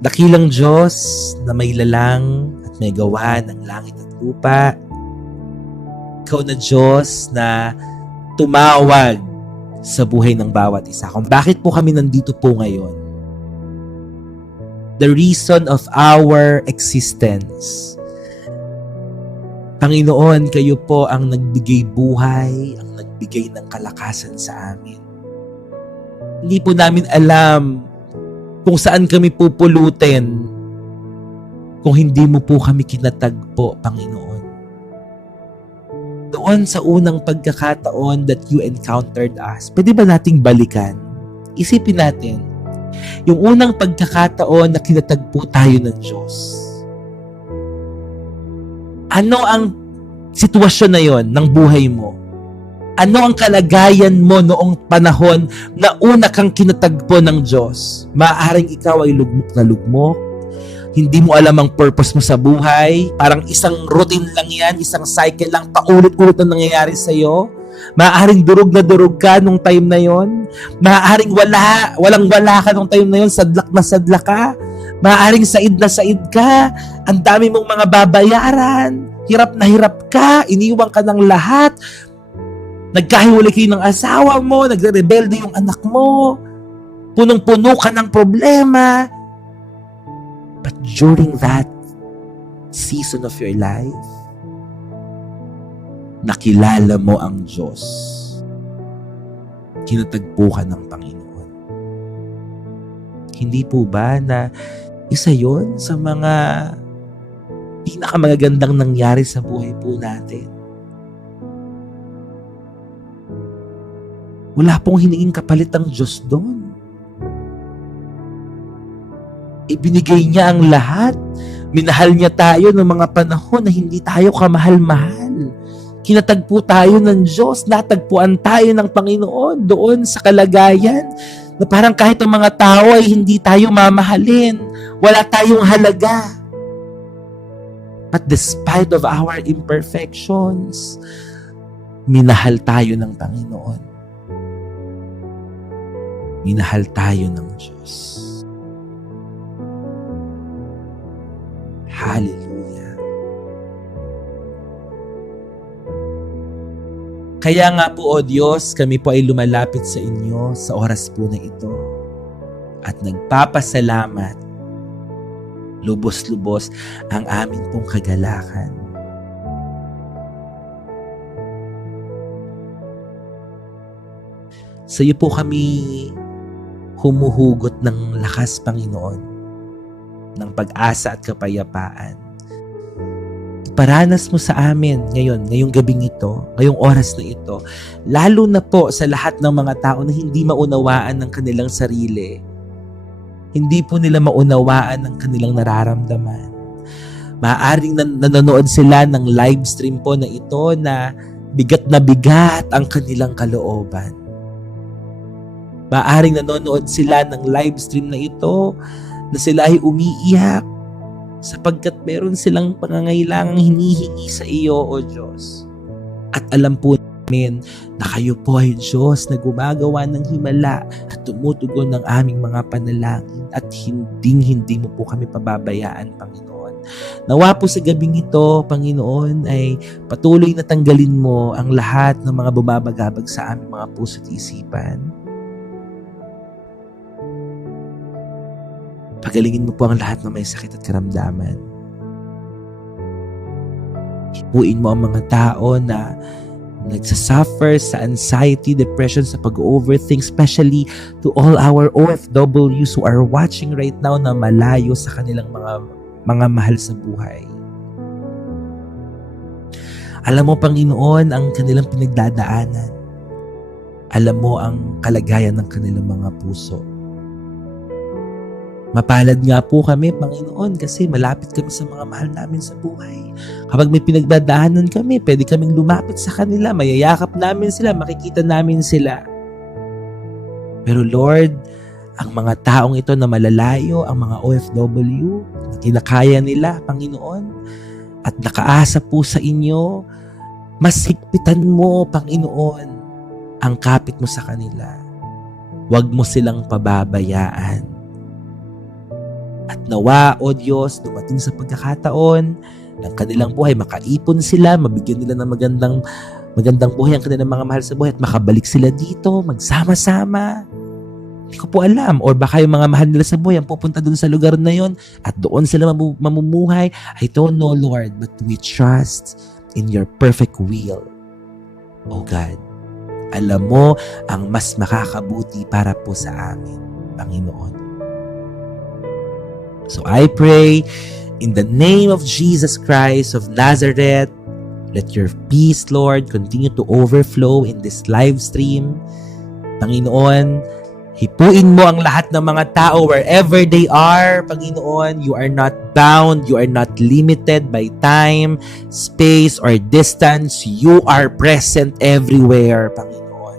Dakilang Diyos na may lalang at may gawa ng langit at lupa. Ikaw na Diyos na tumawag sa buhay ng bawat isa. Kung bakit po kami nandito po ngayon. The reason of our existence. Panginoon, kayo po ang nagbigay buhay, ang nagbigay ng kalakasan sa amin. Hindi po namin alam kung saan kami pupulutin kung hindi mo po kami kinatagpo, Panginoon. Doon sa unang pagkakataon that you encountered us, pwede ba nating balikan? Isipin natin, yung unang pagkakataon na kinatagpo tayo ng Diyos. Ano ang sitwasyon na yon ng buhay mo? Ano ang kalagayan mo noong panahon na una kang kinatagpo ng Diyos? Maaaring ikaw ay lugmok na lugmok. Hindi mo alam ang purpose mo sa buhay. Parang isang routine lang yan, isang cycle lang, paulit-ulit na nangyayari sa'yo. Maaaring durog na durog ka nung time na yon. Maaaring walang-wala ka nung time na yon, sadlak na sadlak ka. Maaaring said na said ka. Ang dami mong mga babayaran. Hirap na hirap ka. Iniwan ka ng lahat. Nagkahiwalay kayo ng asawa mo, nagre-rebelde yung anak mo, punong-puno ka ng problema. But during that season of your life, nakilala mo ang Diyos. Kinatagpo ka ng Panginoon. Hindi po ba na isa yon sa mga pinakamagagandang nangyari sa buhay po natin? Wala pong hiningin kapalit ang Diyos doon. Ibinigay niya ang lahat. Minahal niya tayo ng mga panahon na hindi tayo kamahal-mahal. Kinatagpo tayo ng Diyos. Natagpuan tayo ng Panginoon doon sa kalagayan na parang kahit ang mga tao ay hindi tayo mamahalin. Wala tayong halaga. But despite of our imperfections, minahal tayo ng Panginoon. Minahal tayo ng Diyos. Hallelujah. Kaya nga po, O Diyos, kami po ay lumalapit sa inyo sa oras po na ito at nagpapasalamat lubos-lubos ang amin pong kagalakan. Sa iyo po kami humuhugot ng lakas, Panginoon, ng pag-asa at kapayapaan. Iparanas mo sa amin ngayong gabing ito, ngayong oras na ito, lalo na po sa lahat ng mga tao na hindi maunawaan ng kanilang sarili. Hindi po nila maunawaan ang kanilang nararamdaman. Maaaring nanonood sila ng live stream po na ito na bigat ang kanilang kalooban. Maaaring nanonood sila ng live stream na ito na sila ay umiiyak sapagkat meron silang pangangailangang hinihingi sa iyo, O Diyos. At alam po namin na kayo po ay Diyos na gumagawa ng himala at tumutugon ng aming mga panalangin at hindi mo po kami pababayaan, Panginoon. Nawa po sa gabing ito, Panginoon, ay patuloy na tanggalin mo ang lahat ng mga bumabagabag sa aming mga puso at isipan. Pagalingin mo po ang lahat ng may sakit at karamdaman. Hipuin mo ang mga tao na nagsasuffer sa anxiety, depression, sa pag-overthink, especially to all our OFWs who are watching right now na malayo sa kanilang mga mahal sa buhay. Alam mo, Panginoon, ang kanilang pinagdadaanan. Alam mo ang kalagayan ng kanilang mga puso. Mapalad nga po kami, Panginoon, kasi malapit kami sa mga mahal namin sa buhay. Kapag may pinagdadaanan kami, pwede kaming lumapit sa kanila, mayayakap namin sila, makikita namin sila. Pero Lord, ang mga taong ito na malalayo, ang mga OFW, na kinakaya nila, Panginoon, at nakaasa po sa inyo, mas higpitan mo, Panginoon, ang kapit mo sa kanila. Huwag mo silang pababayaan. At nawa, O Diyos, dumating sa pagkakataon ng kanilang buhay, makaipon sila, mabigyan nila ng magandang buhay ang kanilang mga mahal sa buhay at makabalik sila dito, magsama-sama. Hindi ko po alam. Or baka yung mga mahal nila sa buhay ang pupunta doon sa lugar na yon at doon sila mamumuhay. I don't know, Lord, but we trust in your perfect will. O God, alam mo ang mas makakabuti para po sa amin, Panginoon. So I pray in the name of Jesus Christ of Nazareth, let your peace, Lord, continue to overflow in this live stream. Panginoon, hipuin mo ang lahat ng mga tao wherever they are. Panginoon, you are not bound, you are not limited by time, space, or distance. You are present everywhere, Panginoon.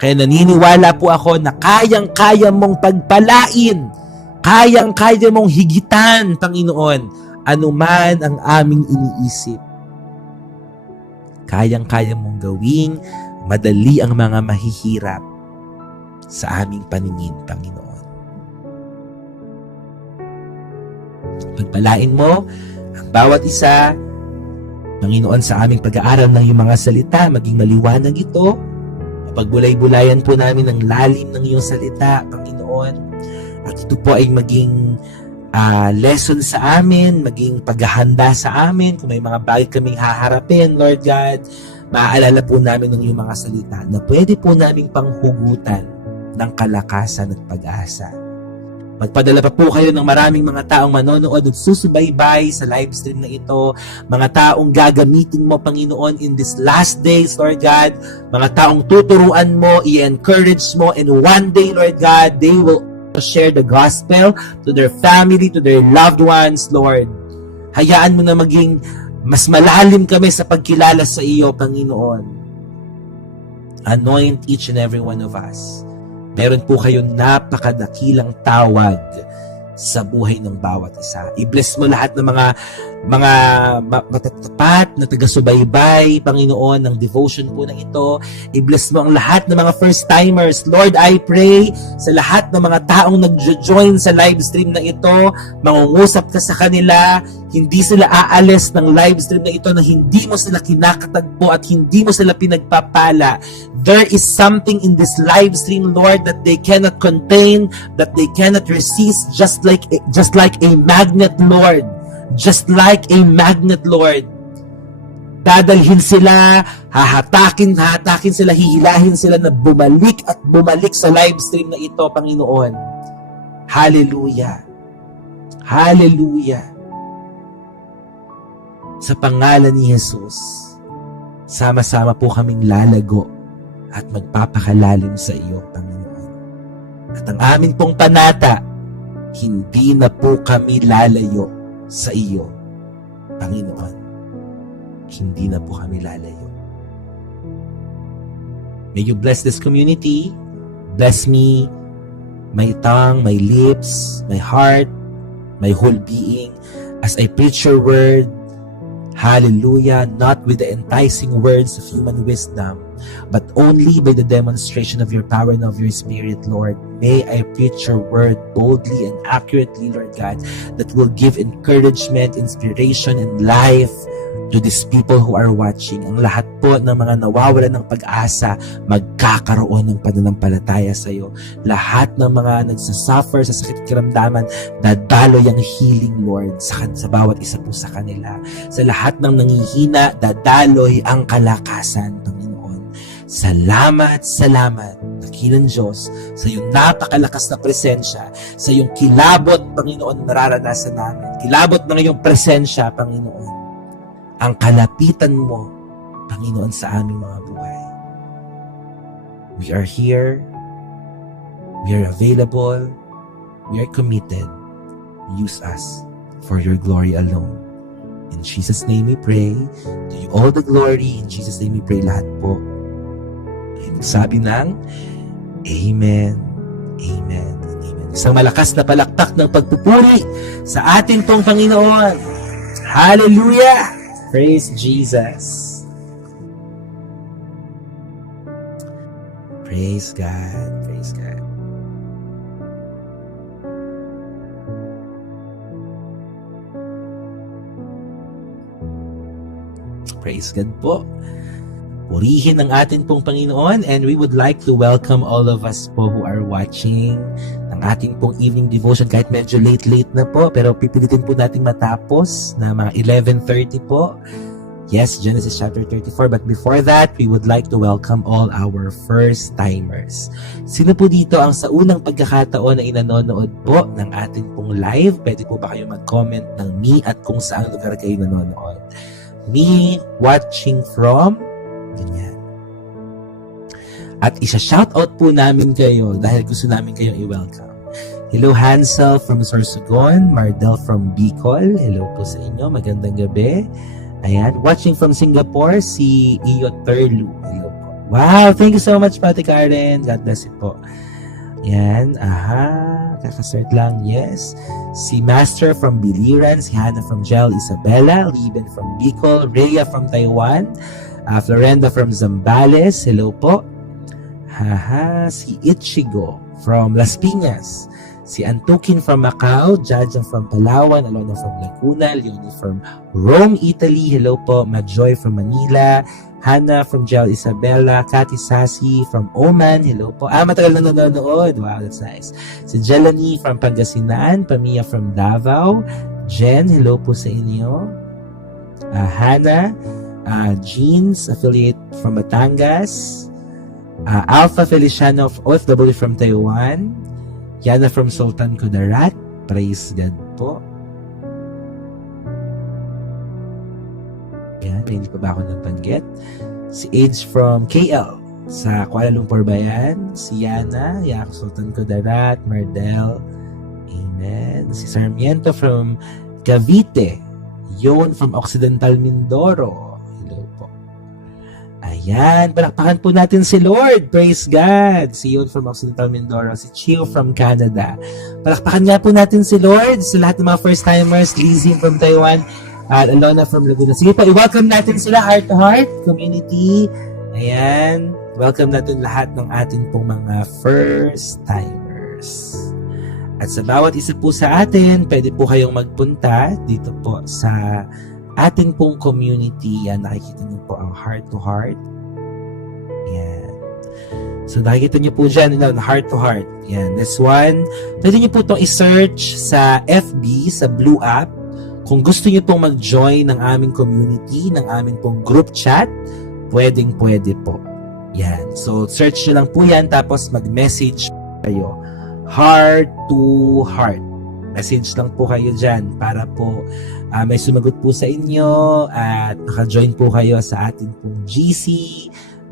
Kaya naniniwala po ako na kayang-kaya mong pagpalain, kayang-kaya mong higitan, Panginoon, anuman ang aming iniisip. Kayang-kaya mong gawing madali ang mga mahihirap sa aming paningin, Panginoon. Pagpalain mo ang bawat isa, Panginoon, sa aming pag-aaral ng iyong mga salita, maging maliwanag ito. Pagbulay-bulayan po namin ang lalim ng iyong salita, Panginoon. At ito po ay maging lesson sa amin, maging paghahanda sa amin. Kung may mga bagay kaming haharapin, Lord God, maaalala po namin ng iyong mga salita na pwede po naming panghugutan ng kalakasan at pag-asa. Magpadala pa po kayo ng maraming mga taong manonood at susubaybay sa live stream na ito. Mga taong gagamitin mo, Panginoon, in these last days, Lord God. Mga taong tuturuan mo, i-encourage mo, and one day, Lord God, they will share the gospel to their family, to their loved ones, Lord. Hayaan mo na maging mas malalim kami sa pagkilala sa iyo, Panginoon. Anoint each and every one of us. Meron po kayong napakadakilang tawag sa buhay ng bawat isa. I-bless mo lahat ng mga matatapat na taga-subaybay, Panginoon, ng devotion po na ito. I-bless mo ang lahat ng mga first-timers. Lord, I pray sa lahat ng mga taong nag-join sa live stream na ito, mangungusap ka sa kanila, hindi sila aalis ng live stream na ito na hindi mo sila kinakatagpo at hindi mo sila pinagpapala. There is something in this live stream, Lord, that they cannot contain, that they cannot resist, just like a magnet, Lord. Just like a magnet, Lord. Dadalhin sila, hahatakin sila, hihilahin sila na bumalik at bumalik sa live stream na ito, Panginoon. Hallelujah. Hallelujah. Sa pangalan ni Jesus, sama-sama po kaming lalago at magpapakalalim sa iyo, Panginoon. At ang amin pong panata, hindi na po kami lalayo sa iyo, Panginoon. Hindi na po kami lalayo. May you bless this community. Bless me, my tongue, my lips, my heart, my whole being as I preach your word. Hallelujah, not with the enticing words of human wisdom, but only by the demonstration of your power and of your spirit, Lord. May I preach your word boldly and accurately, Lord God, that will give encouragement, inspiration, and life to these people who are watching. Ang lahat po ng mga nawawalan ng pag-asa, magkakaroon ng pananampalataya sa iyo. Lahat ng mga nagsasuffer sa sakit at karamdaman, dadaloy ang healing, Lord, sa bawat isa po sa kanila. Sa lahat ng nangihina, dadaloy ang kalakasan, Panginoon. Salamat, salamat, dakilang Diyos, sa iyong napakalakas na presensya, sa iyong kilabot, Panginoon, nararanasan namin. Kilabot ng iyong presensya, Panginoon. Ang kalapitan mo, Panginoon, sa aming mga buhay. We are here. We are available. We are committed. Use us for your glory alone. In Jesus' name we pray. To you all the glory. In Jesus' name we pray lahat po. Ay magsabi ng Amen. Amen. Amen. Isang malakas na palakpak ng pagpupuri sa ating pong Panginoon. Hallelujah! Praise Jesus. Praise God. Praise God. Praise God po. Purihin ang atin pong Panginoon, and we would like to welcome all of us po who are watching ng ating pong evening devotion kahit medyo late na po, pero pipilitin po natin matapos na mga 11:30 po. Yes, Genesis chapter 34. But before that, we would like to welcome all our first-timers. Sino po dito ang sa unang pagkakataon na inanonood po ng ating pong live? Pwede po ba kayo mag-comment ng me at kung saan lugar kayo nanonood? Me watching from ganyan. At isa-shoutout po namin kayo dahil gusto namin kayong i-welcome. Hello Hansel from Sorsogon, Mardel from Bicol. Hello po sa inyo, magandang gabi. Ayan, watching from Singapore, si Iyo Terlu. Hello po. Wow, thank you so much, Pati Karen. God bless you po. Ayan, kakasert lang, yes. Si Master from Biliran, si Hannah from Gel Isabela, Liben from Bicol, Rhea from Taiwan, Florenda from Zambales, hello po. Si Ichigo from Las Piñas, si Antukin from Macau, Jaja from Palawan, Alona from Laguna, Leonie from Rome, Italy, hello po. Majoy from Manila, Hannah from Gel Isabela, Kati Sasi from Oman, hello po. Matagal na nanonood, wow, that's nice. Si Jelani from Pangasinan, Pamia from Davao, Jen, hello po sa inyo. Hannah, Jeans, affiliate from Batangas, Alpha Feliciano of OFW from Taiwan, Yana from Sultan Kudarat, praise God po. Yan, hindi pa ba ako nabanggit? Si Age from KL, sa Kuala Lumpur ba yan? Si Yana, Yako Sultan Kudarat, Mardel, amen. Si Sarmiento from Cavite, Yon from Occidental Mindoro, hello po. Ayan, palakpakan po natin si Lord, praise God. Si Yon from Occidental Mindoro, si Chio from Canada. Palakpakan nga po natin si Lord sa lahat ng mga first-timers, Lizzie from Taiwan, at Alona from Laguna. Sige po, i-welcome natin sila, heart to heart, community. Ayan, welcome natin lahat ng ating pong mga first-timers. At sa bawat isa po sa atin, pwede po kayong magpunta dito po sa ating pong community. Yan, nakikita niyo po ang heart to heart. Yan. So, nakikita niyo po dyan, heart to heart. Yan, this one. Pwede niyo po itong i-search sa FB, sa Blue App. Kung gusto niyo pong mag-join ng aming community, ng aming pong group chat, pwede po. Yan. So, search niyo lang po yan, tapos mag-message kayo. Heart to heart. Message lang po kayo dyan para po may sumagot po sa inyo at maka-join po kayo sa ating pong GC,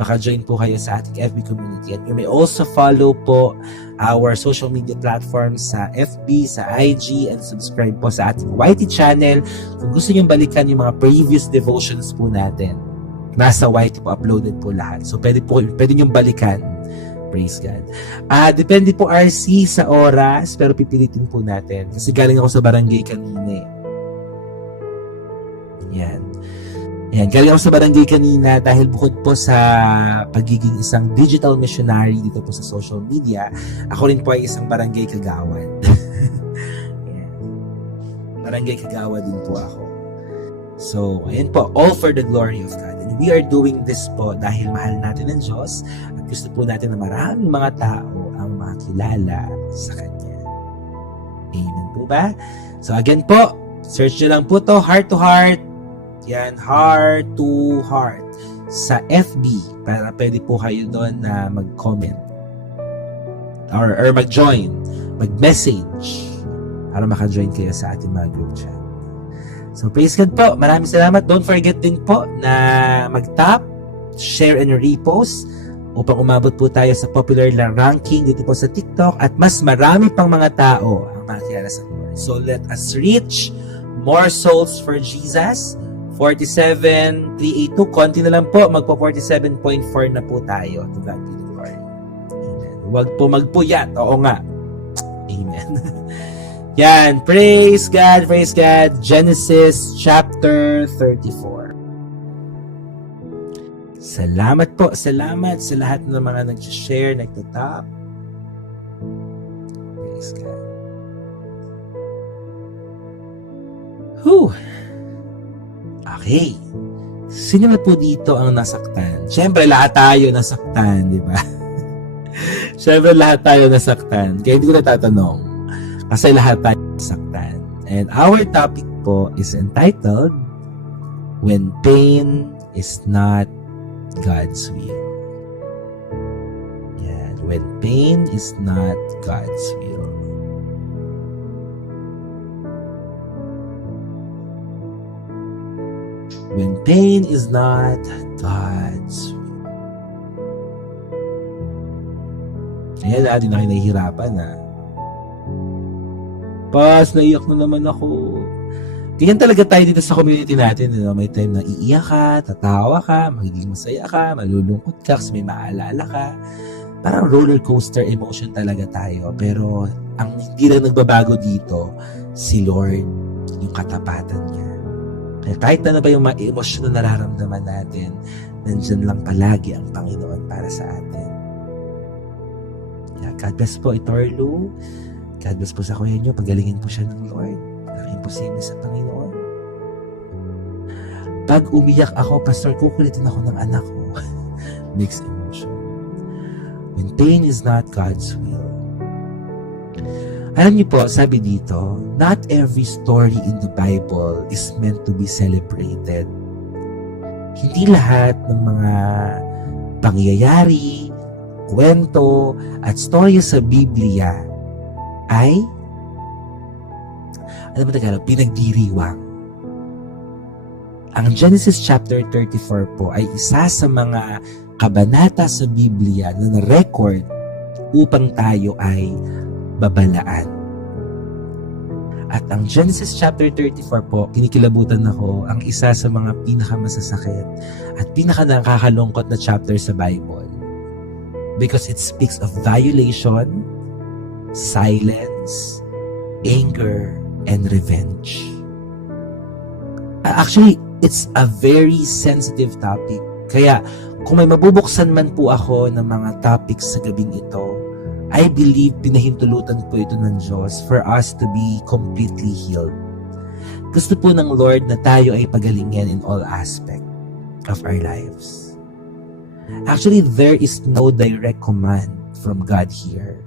maka-join po kayo sa ating FB community. And you may also follow po our social media platforms sa FB, sa IG, and subscribe po sa ating YT channel. Kung gusto nyo balikan yung mga previous devotions po natin, nasa YT po, uploaded po lahat. So pwede nyo balikan. Praise God. Depende po RC sa oras, pero pipilitin po natin. Kasi galing ako sa barangay kanina. Yan. Galing ako sa barangay kanina dahil bukod po sa pagiging isang digital missionary dito po sa social media, ako rin po ay isang barangay kagawad. Yan. Barangay kagawad din po ako. So, ayan po, all for the glory of God. And we are doing this po dahil mahal natin ang Diyos at gusto po natin na maraming mga tao ang makilala sa Kanya. Amen po ba? So, again po, search nyo lang po to, heart to heart. Yan, heart to heart sa FB para pwede po kayo doon na mag-comment or mag-join, mag-message para maka-join kayo sa ating mga group chat. So, praise God po. Maraming salamat. Don't forget din po na mag-tap, share, and repost upang umabot po tayo sa popular ranking dito po sa TikTok at mas marami pang mga tao ang makikilala sa Lord. So, let us reach more souls for Jesus. 47,382. Konti na lang po. Magpo 47.4 na po tayo. To God be the glory. Amen. Huwag po magpuyat. Oo nga. Amen. Yan. Praise God. Praise God. Genesis chapter 34. Salamat po. Salamat sa lahat ng mga nag-share, nagtatap. Praise God. Whew. Okay. Sino na po dito ang nasaktan? Siyempre, lahat tayo nasaktan, di ba? Siyempre, lahat tayo nasaktan. Kaya hindi ko natatanong. Kasi lahat tayo nasaktan. And our topic po is entitled, When Pain is Not God's Will. Yan. When pain is not God's will. When pain is not God's will. Ayan na, di na kayo nahihirapan na. Pas, naiyak na naman ako. Ganyan talaga tayo dito sa community natin. May time na iiyak ka, tatawa ka, magiging masaya ka, malulungkot ka, kasi may maalala ka. Parang roller coaster emotion talaga tayo. Pero ang hindi lang nagbabago dito, si Lord, yung katapatan niya. Kaya kahit ano ba yung mga emosyon na nararamdaman natin, nandyan lang palagi ang Panginoon para sa atin. God bless po, Itorlu. God bless po sa kuya nyo. Pagalingin po siya ng Lord. Laking posible sa Panginoon. Pag umiyak ako, Pastor, kukulitin ako ng anak ko. Mixed emotion. When pain is not God's will. Alam niyo po, sabi dito, not every story in the Bible is meant to be celebrated. Hindi lahat ng mga pangyayari, kwento, at storya sa Biblia ay pinagdiriwang. Ang Genesis chapter 34 po ay isa sa mga kabanata sa Biblia na na-record upang tayo ay babalaan. At ang Genesis chapter 34 po, kinikilabutan ako, ang isa sa mga pinakamasasakit at pinaka-nakakalungkot na chapter sa Bible. Because it speaks of violation, silence, anger, and revenge. Actually, it's a very sensitive topic. Kaya, kung may mabubuksan man po ako ng mga topics sa gabing ito, I believe pinahintulutan po ito ng Diyos for us to be completely healed. Gusto po ng Lord na tayo ay pagalingin in all aspect of our lives. Actually, there is no direct command from God here,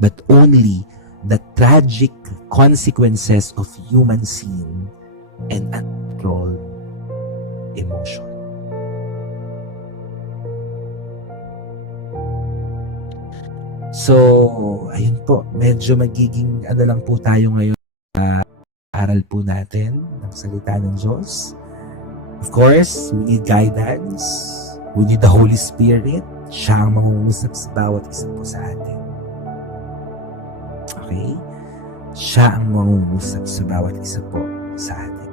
but only the tragic consequences of human sin and uncontrolled emotion. So, ayun po, medyo magiging lang po tayo ngayon sa aral po natin ng salita ng Diyos. Of course, we need guidance. We need the Holy Spirit. Siya ang mangungusap sa bawat isa po sa atin. Okay? Siya ang mangungusap sa bawat isa po sa atin.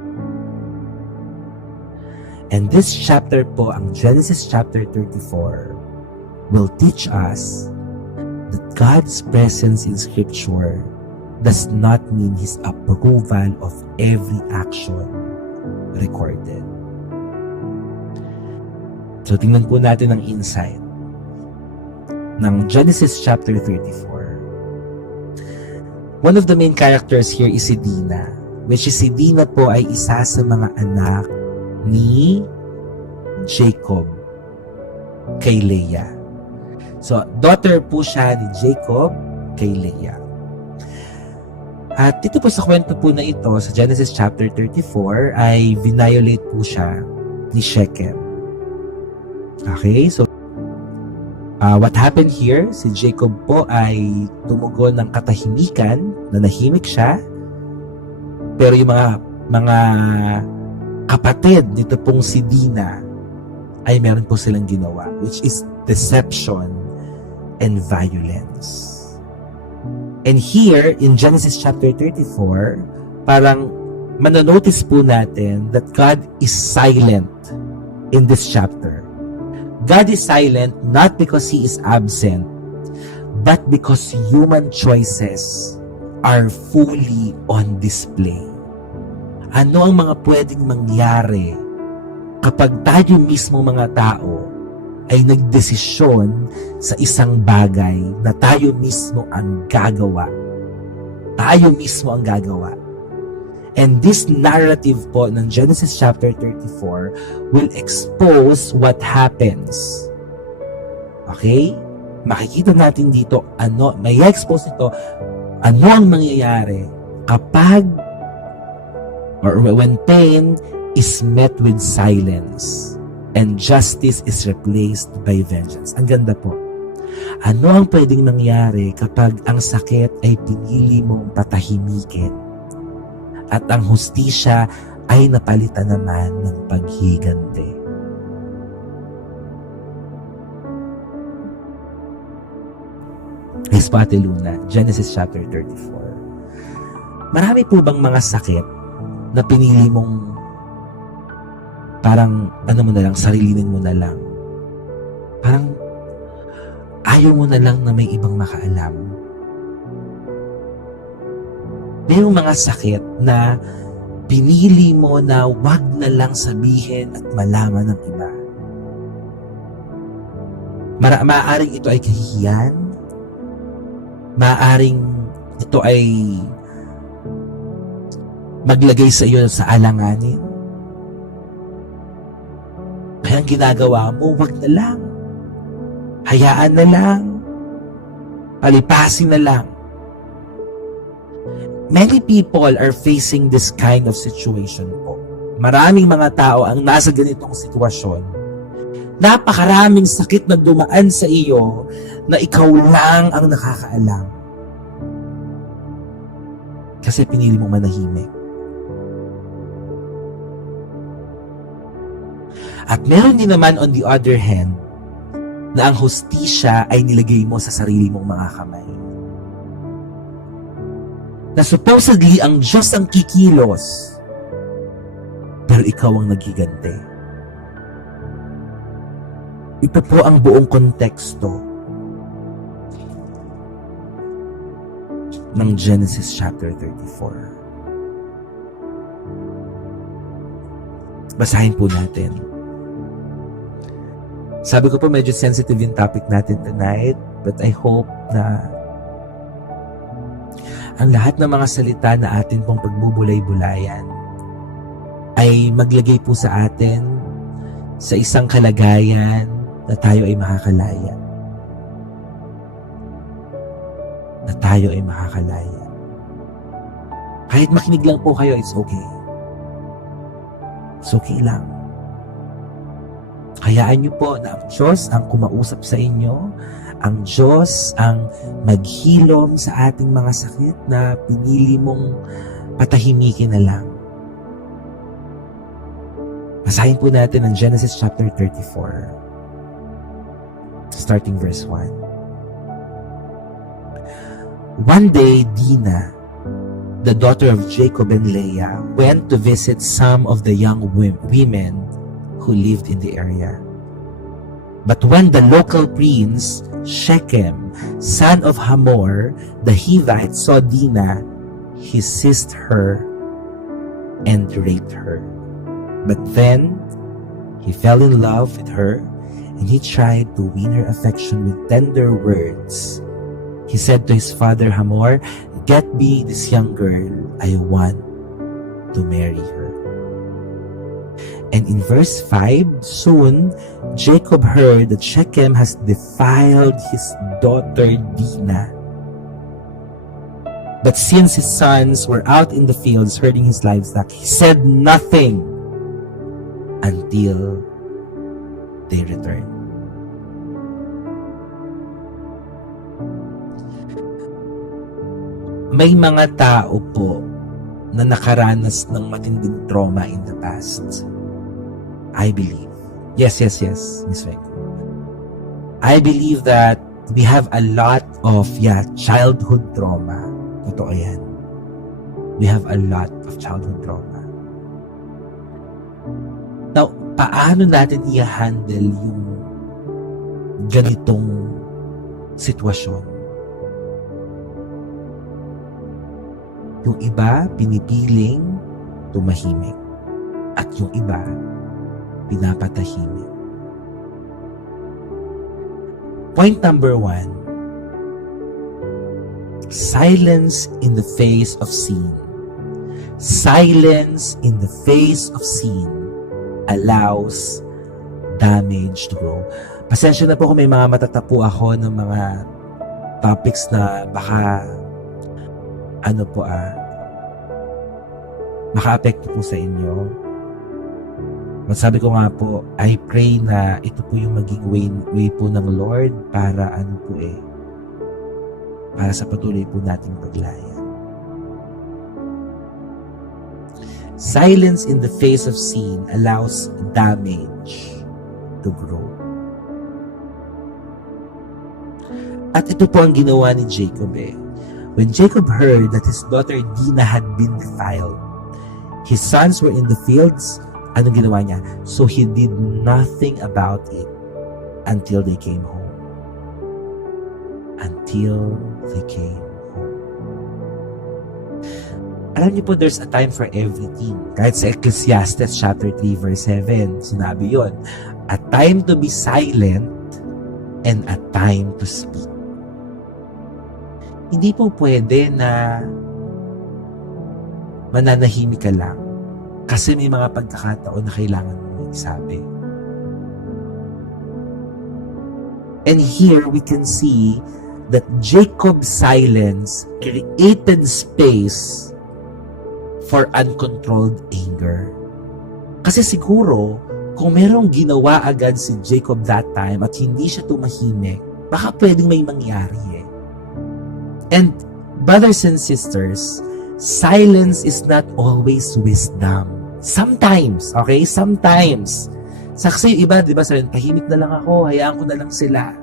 And this chapter po, ang Genesis chapter 34, will teach us that God's presence in Scripture does not mean His approval of every action recorded. So, tingnan po natin ang insight ng Genesis chapter 34. One of the main characters here is si Dinah, which is si Dinah po ay isa sa mga anak ni Jacob kay Leah. So, daughter po siya ni Jacob kay Leah. At dito po sa kwento po na ito, sa Genesis chapter 34, ay vinolate po siya ni Shechem. Okay, so what happened here, si Jacob po ay tumugon ng katahimikan, na nahimik siya, pero yung mga kapatid nito pong si Dinah ay meron po silang ginawa, which is deception and violence. And here, in Genesis chapter 34, parang mananotice po natin that God is silent in this chapter. God is silent not because He is absent, but because human choices are fully on display. Ano ang mga pwedeng mangyari kapag tayo mismo mga tao ay nagdesisyon sa isang bagay na tayo mismo ang gagawa? Tayo mismo ang gagawa. And this narrative po ng Genesis chapter 34 will expose what happens. Okay? Makikita natin dito, may expose ito, ano ang mangyayari kapag or when pain is met with silence and justice is replaced by vengeance. Ang ganda po. Ano ang pwedeng mangyari kapag ang sakit ay pinili mong patahimikin at ang hustisya ay napalitan naman ng paghiganti? Ate Luna, Genesis chapter 34. Marami po bang mga sakit na pinili mong parang mo na lang, sarilinin mo na lang? Parang ayaw mo na lang na may ibang makaalam? Mayroong mga sakit na pinili mo na wag na lang sabihin at malaman ng iba. Maaaring ito ay kahihiyan. Maaaring ito ay maglagay sa iyo sa alanganin. Kaya ang ginagawa mo, wag na lang. Hayaan na lang. Palipasin na lang. Many people are facing this kind of situation po. Maraming mga tao ang nasa ganitong sitwasyon. Napakaraming sakit na dumaan sa iyo na ikaw lang ang nakakaalam. Kasi pinili mo manahimik. At meron din naman on the other hand, na ang hustisya ay nilagay mo sa sarili mong mga kamay. Na supposedly ang Diyos ang kikilos, pero ikaw ang nagiganti. Ito po ang buong konteksto ng Genesis chapter 34. Basahin po natin. Sabi ko po medyo sensitive yung topic natin tonight, but I hope na ang lahat ng mga salita na atin pong pagbubulay-bulayan ay maglagay po sa atin sa isang kalagayan na tayo ay makakalaya. Na tayo ay makakalaya. Kahit makinig lang po kayo, it's okay. It's okay lang. Hayaan niyo po na ang Diyos ang kumausap sa inyo, ang Diyos ang maghilom sa ating mga sakit na pinili mong patahimikin na lang. Basahin po natin ang Genesis chapter 34. Starting verse 1. One day, Dinah, the daughter of Jacob and Leah, went to visit some of the young women who lived in the area. But when the local prince, Shechem, son of Hamor, the Hivite, saw Dinah, he seized her and raped her. But then he fell in love with her, and he tried to win her affection with tender words. He said to his father Hamor, "Get me this young girl. I want to marry her." And in verse 5, soon Jacob heard that Shechem has defiled his daughter Dinah. But since his sons were out in the fields herding his livestock, he said nothing until they returned. May mga tao po na nakaranas ng matinding trauma in the past. I believe. Yes, Miss Weng. I believe that we have a lot of childhood trauma. Totoo yan. We have a lot of childhood trauma. Now, paano natin i-handle yung ganitong sitwasyon? Yung iba, pinipiling tumahimik. At yung iba, pinapatahimik. Point number 1, silence in the face of sin. Silence in the face of sin allows damage to grow. Pasensya na po kung may mga matatapo ako ng mga topics na baka maka-apekto po sa inyo. Sabi ko nga po, I pray na ito po yung maging way po ng Lord para para sa patuloy po nating paglaya. Silence in the face of sin allows damage to grow. At ito po ang ginawa ni Jacob When Jacob heard that his daughter Dinah had been defiled, his sons were in the fields. Anong ginawa niya? So he did nothing about it until they came home. Until they came home. Alam niyo po, there's a time for everything. Kahit sa Ecclesiastes chapter 3 verse 7, sinabi yon, a time to be silent and a time to speak. Hindi po pwede na mananahimik ka lang kasi may mga pagkakataon na kailangan mong isabi. And here we can see that Jacob's silence created space for uncontrolled anger. Kasi siguro, kung merong ginawa agad si Jacob that time at hindi siya tumahimik, baka pwedeng may mangyari And brothers and sisters, silence is not always wisdom. Sometimes, okay? Sometimes. Kasi yung iba, di ba, sabihin, tahimik na lang ako, hayaan ko na lang sila.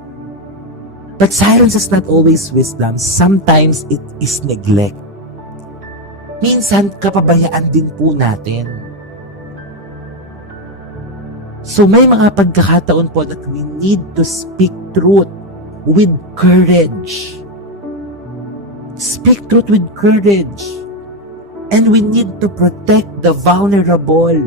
But silence is not always wisdom. Sometimes it is neglect. Minsan, kapabayaan din po natin. So may mga pagkakataon po that we need to speak truth with courage. Speak truth with courage. And we need to protect the vulnerable.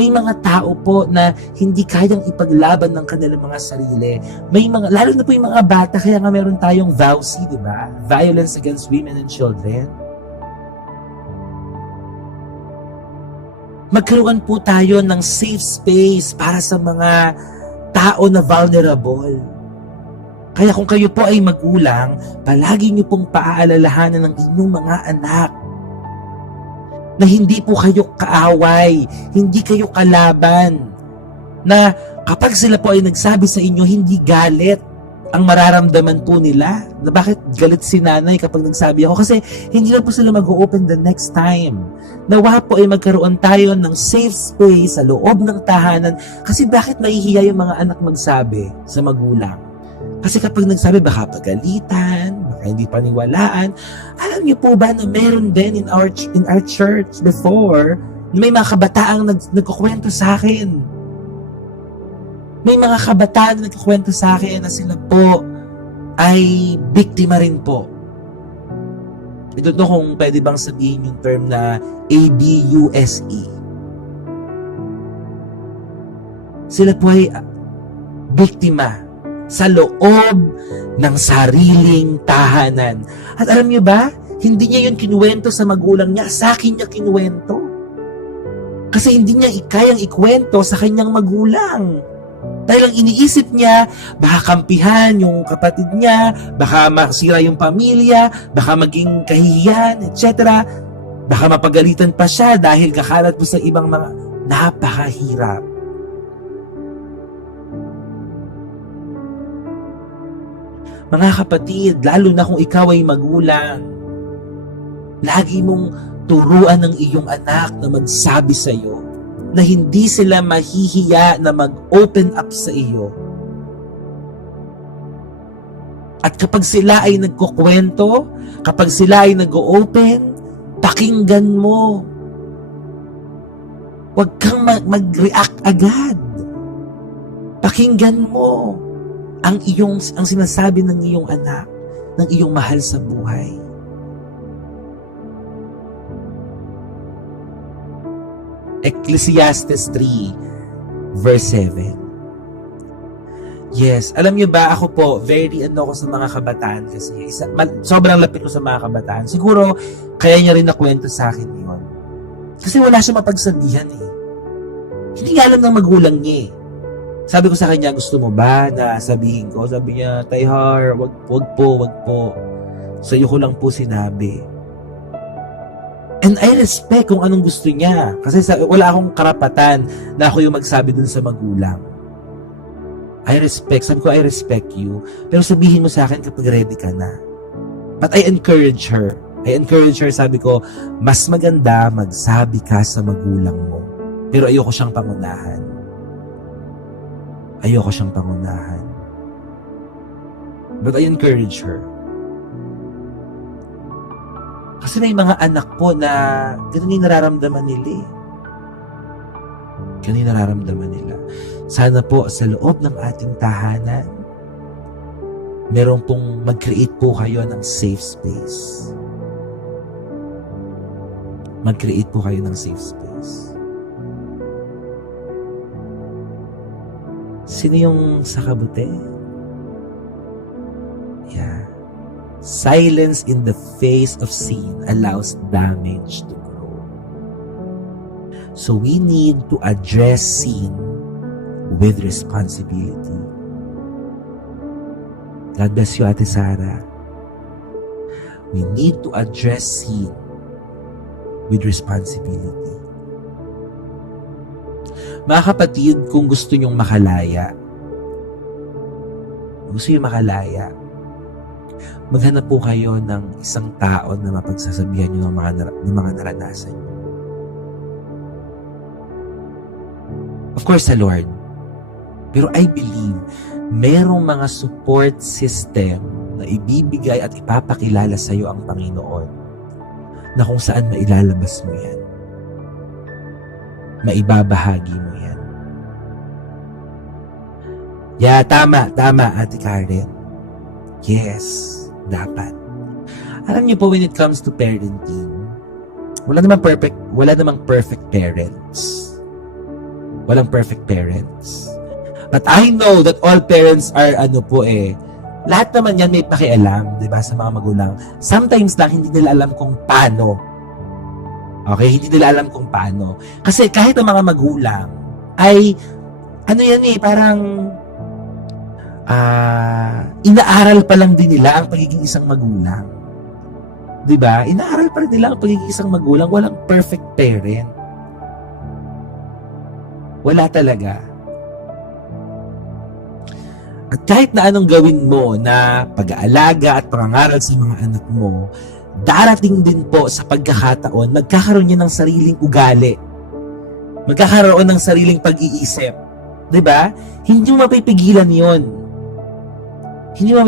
May mga tao po na hindi kayang ipaglaban ng kanilang mga sarili. May mga, lalo na po yung mga bata, kaya nga meron tayong VAUSI, di ba? Violence Against Women and Children. Magkaroon po tayo ng safe space para sa mga tao na vulnerable. Kaya kung kayo po ay magulang, palagi niyo pong paaalalahanan ng inyong mga anak na hindi po kayo kaaway, hindi kayo kalaban, na kapag sila po ay nagsabi sa inyo, hindi galit ang mararamdaman po nila. Na bakit galit si nanay kapag nagsabi ako? Kasi hindi na po sila mag-open the next time. Nawa po ay magkaroon tayo ng safe space sa loob ng tahanan. Kasi bakit nahihiya yung mga anak magsabi sa magulang? Kasi kapag nagsabi, baka pagalitan, baka hindi paniwalaan. Alam niyo po ba na meron din in our church before, may mga kabataang nagkukwento sa akin. May mga kabataan na nagkukwento sa akin na sila po ay biktima rin po. I don't know kung pwede bang sabihin yung term na ABUSE. Sila po ay biktima sa loob ng sariling tahanan. At alam niyo ba, hindi niya yun kinuwento sa magulang niya, sa akin niya kinuwento. Kasi hindi niya kayang ikwento sa kanyang magulang. Dahil ang iniisip niya, baka kampihan yung kapatid niya, baka masira yung pamilya, baka maging kahihiyan, etc. Baka mapagalitan pa siya dahil kakalat mo sa ibang mga napakahirap. Mga kapatid, lalo na kung ikaw ay magulang, lagi mong turuan ng iyong anak na magsabi sa iyo na hindi sila mahihiya na mag-open up sa iyo. At kapag sila ay nagkukwento, kapag sila ay nag-open, pakinggan mo. Huwag kang mag-react agad. Pakinggan mo ang sinasabi ng iyong anak, ng iyong mahal sa buhay. Ecclesiastes 3 verse 7. Yes, alam niyo ba, ako po, very ako sa mga kabataan kasi sobrang lapit ko sa mga kabataan. Siguro, kaya niya rin nakwento sa akin yun. Kasi wala siya mapagsabihan eh. Hindi nga alam ng magulang niya eh. Sabi ko sa kanya, gusto mo ba na sabihin ko? Sabi niya, Tayhar, wag po. Sa'yo ko lang po sinabi. And I respect kung anong gusto niya. Kasi wala akong karapatan na ako yung magsabi dun sa magulang. Sabi ko, I respect you. Pero sabihin mo sa akin kapag ready ka na. But I encourage her. Sabi ko, mas maganda magsabi ka sa magulang mo. Pero ayoko siyang pangunahan. But I encourage her. Kasi may mga anak po na ganun yung nararamdaman nila. Sana po sa loob ng ating tahanan, meron pong mag-create po kayo ng safe space. Sino yung sa kabute? Yeah. Silence in the face of sin allows damage to grow. So we need to address sin with responsibility. God bless you, Ate Sarah. We need to address sin with responsibility. Mga kapatid, kung gusto nyong makalaya, maghanap po kayo ng isang tao na mapagsasabihan nyo ng mga naranasan nyo. Of course, sa Lord. Pero I believe, merong mga support system na ibibigay at ipapakilala sa iyo ang Panginoon na kung saan mailalabas mo yan. Maibabahagi mo yan. Yeah, tama, Ate Karen. Yes, dapat. Alam niyo po, when it comes to parenting, wala namang perfect parents. Walang perfect parents. But I know that all parents are lahat naman yan may pakialam, 'di ba, sa mga magulang. Sometimes lang hindi nila alam kung paano. Okay, hindi nila alam kung paano. Kasi kahit ang mga magulang ay parang inaaral pa lang din nila ang pagiging isang magulang. 'Di ba? Inaaral pa rin nila ang pagiging isang magulang. Walang perfect parent. Wala talaga. At kahit na anong gawin mo na pag-aalaga at pangangaral sa mga anak mo, darating din po sa pagkakataon, magkakaroon niya ng sariling ugali. Magkakaroon ng sariling pag-iisip. 'Di ba? Hindi mo mapipigilan 'yon. Kaya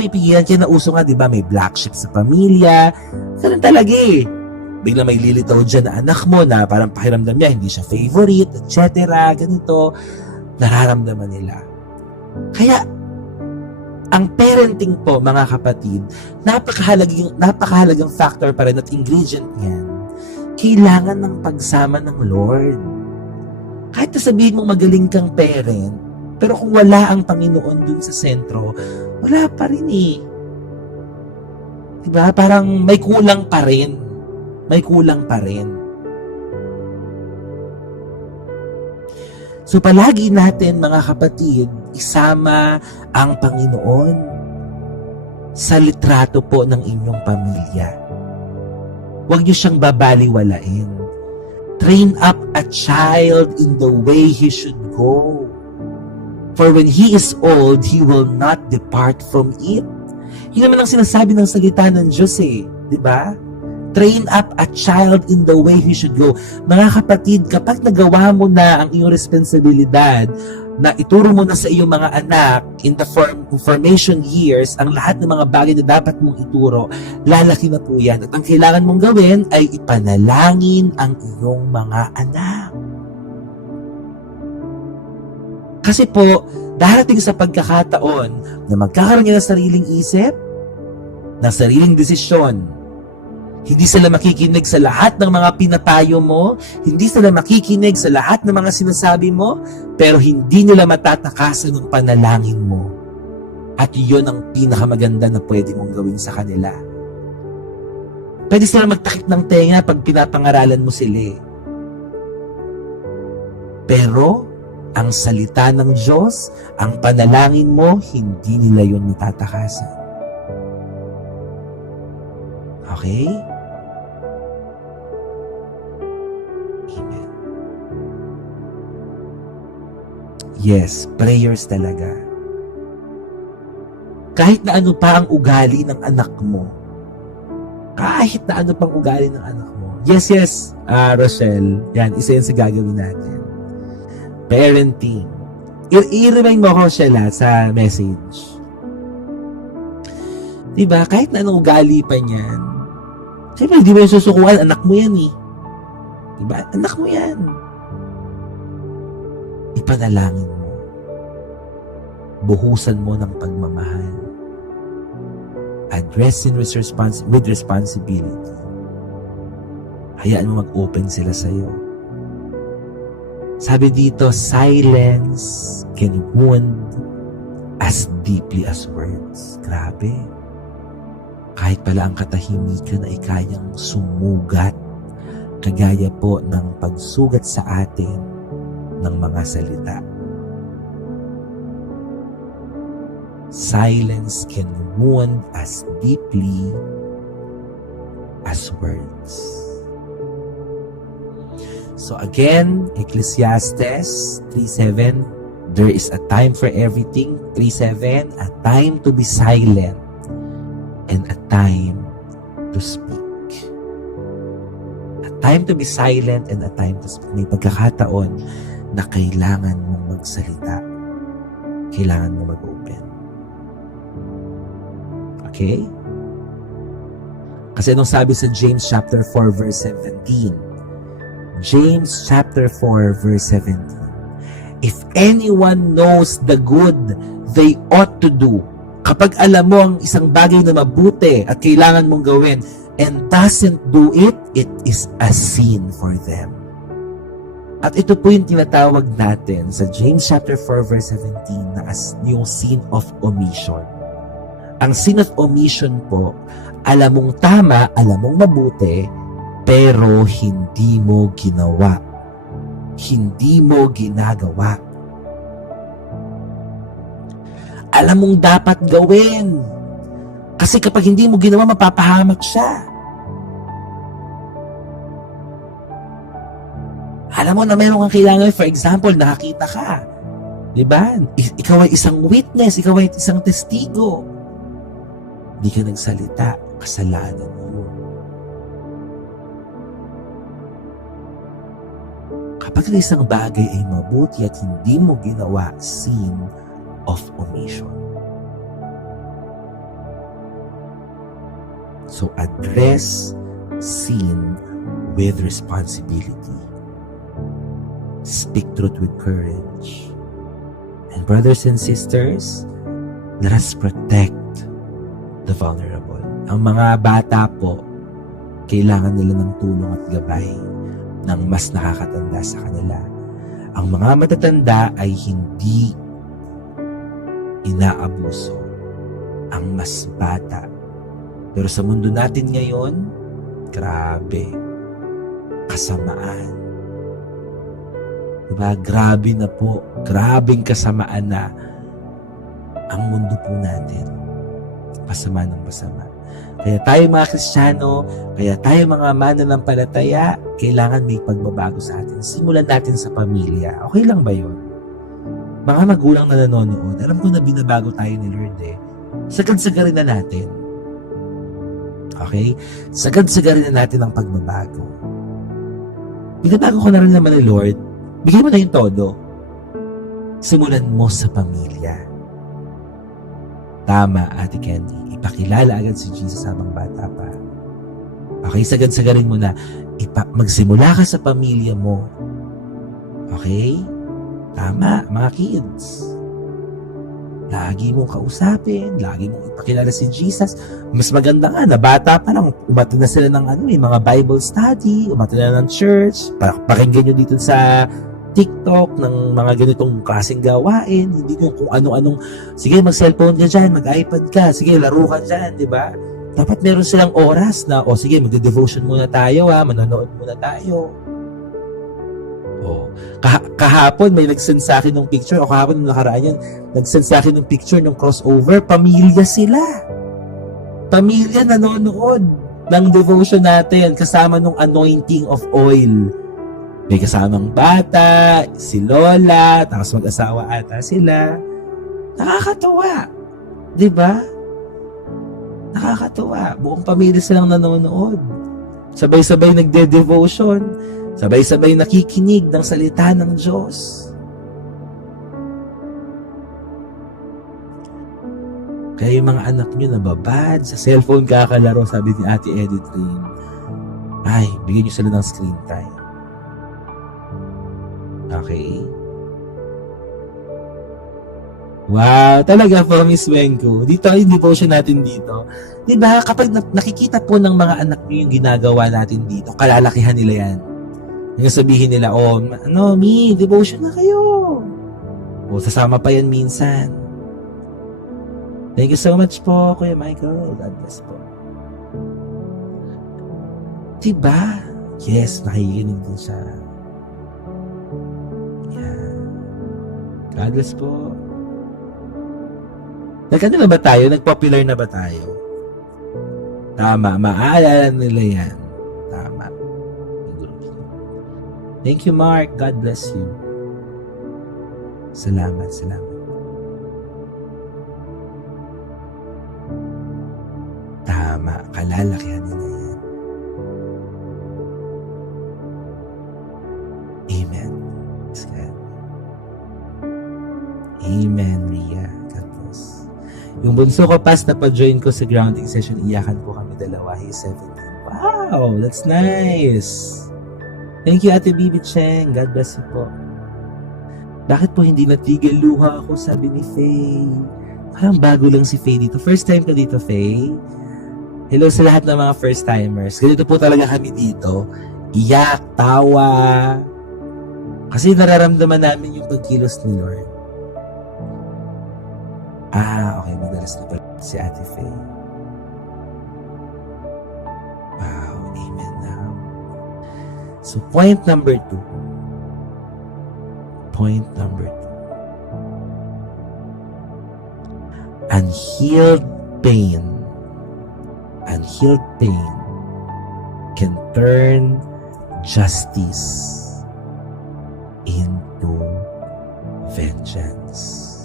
nauso nga, 'di ba, may black sheep sa pamilya. Ganun talaga eh. Bigla may lilitaw dyan na anak mo na parang pakiramdam niya, hindi siya favorite, etc. Ganito. Nararamdaman nila. Kaya, ang parenting po, mga kapatid, napakahalagang factor pa rin at ingredient niyan. Kailangan ng pagsama ng Lord. Kahit sabihin mong magaling kang parent, pero kung wala ang Panginoon dun sa sentro, wala pa rin eh. Diba? Parang may kulang pa rin. So palagi natin, mga kapatid, isama ang Panginoon sa litrato po ng inyong pamilya. Huwag niyo siyang babaliwalain. Train up a child in the way he should go. For when he is old, he will not depart from it. Yun naman ang sinasabi ng salita ng Diyos eh. Diba? Train up a child in the way he should go. Mga kapatid, kapag nagawa mo na ang iyong responsibilidad na ituro mo na sa iyong mga anak in the formation years, ang lahat ng mga bagay na dapat mong ituro, lalaki na po yan. At ang kailangan mong gawin ay ipanalangin ang iyong mga anak. Kasi po, darating sa pagkakataon na magkakaroon niya ng sariling isip, ng sariling desisyon. Hindi sila makikinig sa lahat ng mga pinapayo mo, hindi sila makikinig sa lahat ng mga sinasabi mo, pero hindi nila matatakasan ng panalangin mo. At yun ang pinakamaganda na pwede mong gawin sa kanila. Pwede sila magtakip ng tenga pag pinapangaralan mo sila. Pero, ang salita ng Diyos, ang panalangin mo, hindi nila yun natatakasan. Okay? Amen. Yes, prayers talaga. Kahit na ano pa ang ugali ng anak mo, kahit na ano pang ugali ng anak mo, yes, Rochelle, yan, isa yan sa gagawin natin. Parenting. I-remind mo ako, Rochelle, sa message. Diba? Kahit na anong ugali pa niyan, siyempre, hindi mo yung susukuan, anak mo yan eh. Diba? Anak mo yan. Ipanalangin mo. Buhusan mo ng pagmamahal. Addressing with responsibility. Hayaan mo mag-open sila sa'yo. Sabi dito, silence can wound as deeply as words. Grabe. Kahit pala ang katahimikan ay kayang sumugat, kagaya po ng pagsugat sa atin ng mga salita. Silence can wound as deeply as words. So again, Ecclesiastes 3:7, there is a time for everything. 3:7, a time to be silent and a time to speak. A time to be silent and a time to speak. May pagkakataon na kailangan mong magsalita. Kailangan mong mag-open. Okay? Kasi anong sabi sa James chapter 4 verse 17? James chapter 4 verse 17. If anyone knows the good they ought to do, kapag alam mo ang isang bagay na mabuti at kailangan mong gawin and doesn't do it, it is a sin for them. At ito po yung tinatawag natin sa James chapter 4 verse 17 na as yung sin of omission. Ang sin of omission po, alam mong tama, alam mong mabuti, pero hindi mo ginawa. Hindi mo ginagawa. Alam mong dapat gawin. Kasi kapag hindi mo ginawa, mapapahamak siya. Alam mo na meron kang kailangan, for example, nakakita ka. Diba? Ikaw ay isang witness, ikaw ay isang testigo. Hindi ka nagsalita, kasalanan mo. Kapag isang bagay ay mabuti at hindi mo ginawa, sin of omission. So address sin with responsibility. Speak truth with courage. And brothers and sisters, let us protect the vulnerable. Ang mga bata po, kailangan nila ng tulong at gabay ng mas nakakatanda sa kanila. Ang mga matatanda ay hindi inaabuso ang mas bata. Pero sa mundo natin ngayon, grabe, kasamaan. Diba? Grabe na po, grabing kasamaan na ang mundo po natin. Pasama ng pasama. Kaya tayo mga Kristiyano, kaya tayo mga mananampalataya, kailangan may pagbabago sa atin. Simulan natin sa pamilya. Okay lang ba yun? Mga magulang na nanonood, alam ko na binabago tayo ni Lord eh. Sagad-sagarin na natin. Okay? Sagad-sagarin na natin ang pagbabago. Binabago ko na rin naman ni Lord. Bigyan mo na yung todo. Simulan mo sa pamilya. Tama, Ate Candy. Ipakilala agad si Jesus habang bata pa. Okay, sagad-sagarin mo na. Magsimula ka sa pamilya mo. Okay? Tama, mga kids. Lagi mong kausapin, lagi mong ipakilala si Jesus. Mas maganda nga na bata pa lang, umati na sila ng mga Bible study, umati na ng church, pakinggan nyo dito sa TikTok ng mga ganitong klaseng gawain, hindi yung kung ano-anong, sige mag-cellphone ka dyan, mag-iPad ka, sige laro ka dyan, di ba? Dapat meron silang oras na, sige magde-devotion muna tayo manonood muna tayo. Oh, kahapon may nag-send sa akin ng picture, o kahapon nung nakaraan yun, nag-send sa akin ng picture ng crossover, pamilya sila. Pamilya nanonood ng devotion natin kasama nung anointing of oil. May kasamang bata, si Lola, tapos mag-asawa ata sila. Nakakatuwa. Diba? Nakakatuwa. Buong pamilya silang nanonood. Sabay-sabay nagde-devotion. Sabay-sabay nakikinig ng salita ng Diyos. Kaya yung mga anak nyo nababad, sa cellphone kakalaro, sabi ni Ate Edith Rain. Ay, bigyan nyo sila ng screen time. Okay. Wow, talaga po, Miss Wenko. Dito yung devotion natin dito. Diba, kapag nakikita po ng mga anak nyo yung ginagawa natin dito, kalalakihan nila yan. Yung sabihin nila, oh, Mi, devotion na kayo. O, sasama pa yan minsan. Thank you so much po, Kuya Michael. God bless po. Diba? Yes, nakikinig din siya. God bless po. Nagkano na ba tayo? Nag-popular na ba tayo? Tama. Maaalala nila yan. Tama. Thank you, Mark. God bless you. Salamat. Tama. Kalalakihan nila yan. Amen. That's good. Amen, Ria. God bless. Yung bunso ko, pas na pa-join ko sa grounding session, iyakan po kami dalawa. He's 17. Wow, that's nice. Thank you, Ate Bibi Cheng. God bless you po. Bakit po hindi natigil luha ako, sabi ni Faye. Parang bago lang si Faye dito. First time ka dito, Faye. Hello sa lahat ng mga first-timers. Ganito po talaga kami dito. Iyak, tawa. Kasi nararamdaman namin yung pagkilos ni Lord. Okay. Madalas na pala si Ate Faye. Wow. Amen now. So, point number 2. Unhealed pain can turn justice into vengeance.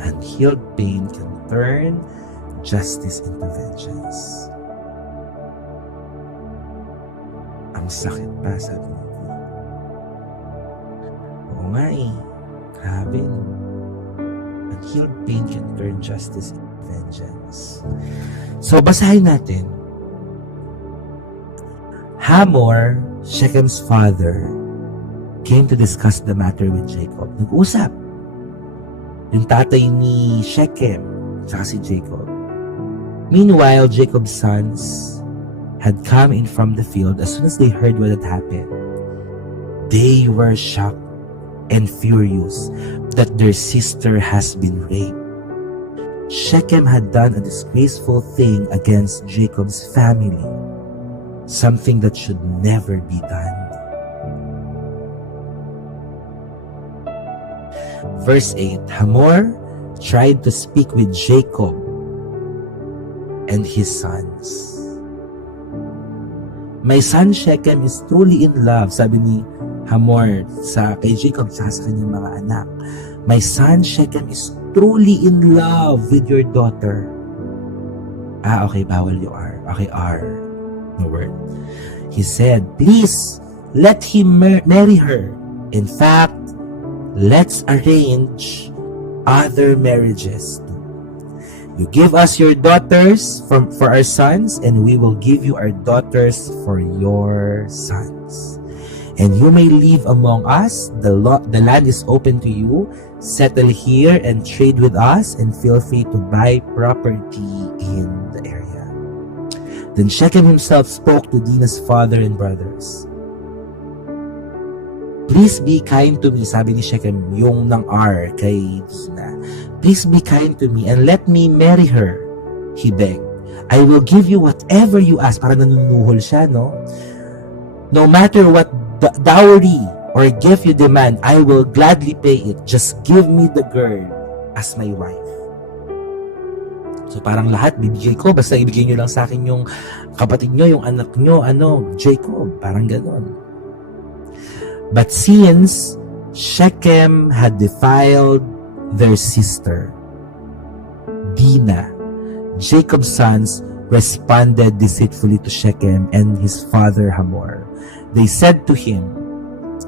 Unhealed pain can turn justice into vengeance. Ang sakit pa, sabi ni Tia. Oo nga eh. Grabe. Unhealed pain can turn justice into vengeance. So, basahin natin. Hamor, Shechem's father, came to discuss the matter with Jacob. Nag-usap. Yung tatay ni Shechem, saka si Jacob. Meanwhile, Jacob's sons had come in from the field as soon as they heard what had happened. They were shocked and furious that their sister has been raped. Shechem had done a disgraceful thing against Jacob's family, something that should never be done. Verse 8, Hamor tried to speak with Jacob and his sons. My son Shechem is truly in love, sabi ni Hamor kay Jacob sa kanyang mga anak. My son Shechem is truly in love with your daughter. Okay, bawal yung R. Okay, R. No word. He said, please, let him marry her. In fact, let's arrange other marriages too. You give us your daughters for our sons, and we will give you our daughters for your sons. And you may live among us. The land is open to you. Settle here and trade with us, and feel free to buy property in the area. Then Shechem himself spoke to Dinah's father and brothers. Please be kind to me, sabi ni Shechem, yung ng R kay Dinah. Please be kind to me and let me marry her, he begged. I will give you whatever you ask. Para nanunuhol siya, no? No matter what dowry or gift you demand, I will gladly pay it. Just give me the girl as my wife. So parang lahat bibigay ko, basta ibigay nyo lang sa akin yung kapatid nyo, yung anak nyo, Jacob, parang ganon. But since Shechem had defiled their sister, Dinah, Jacob's sons responded deceitfully to Shechem and his father Hamor. They said to him,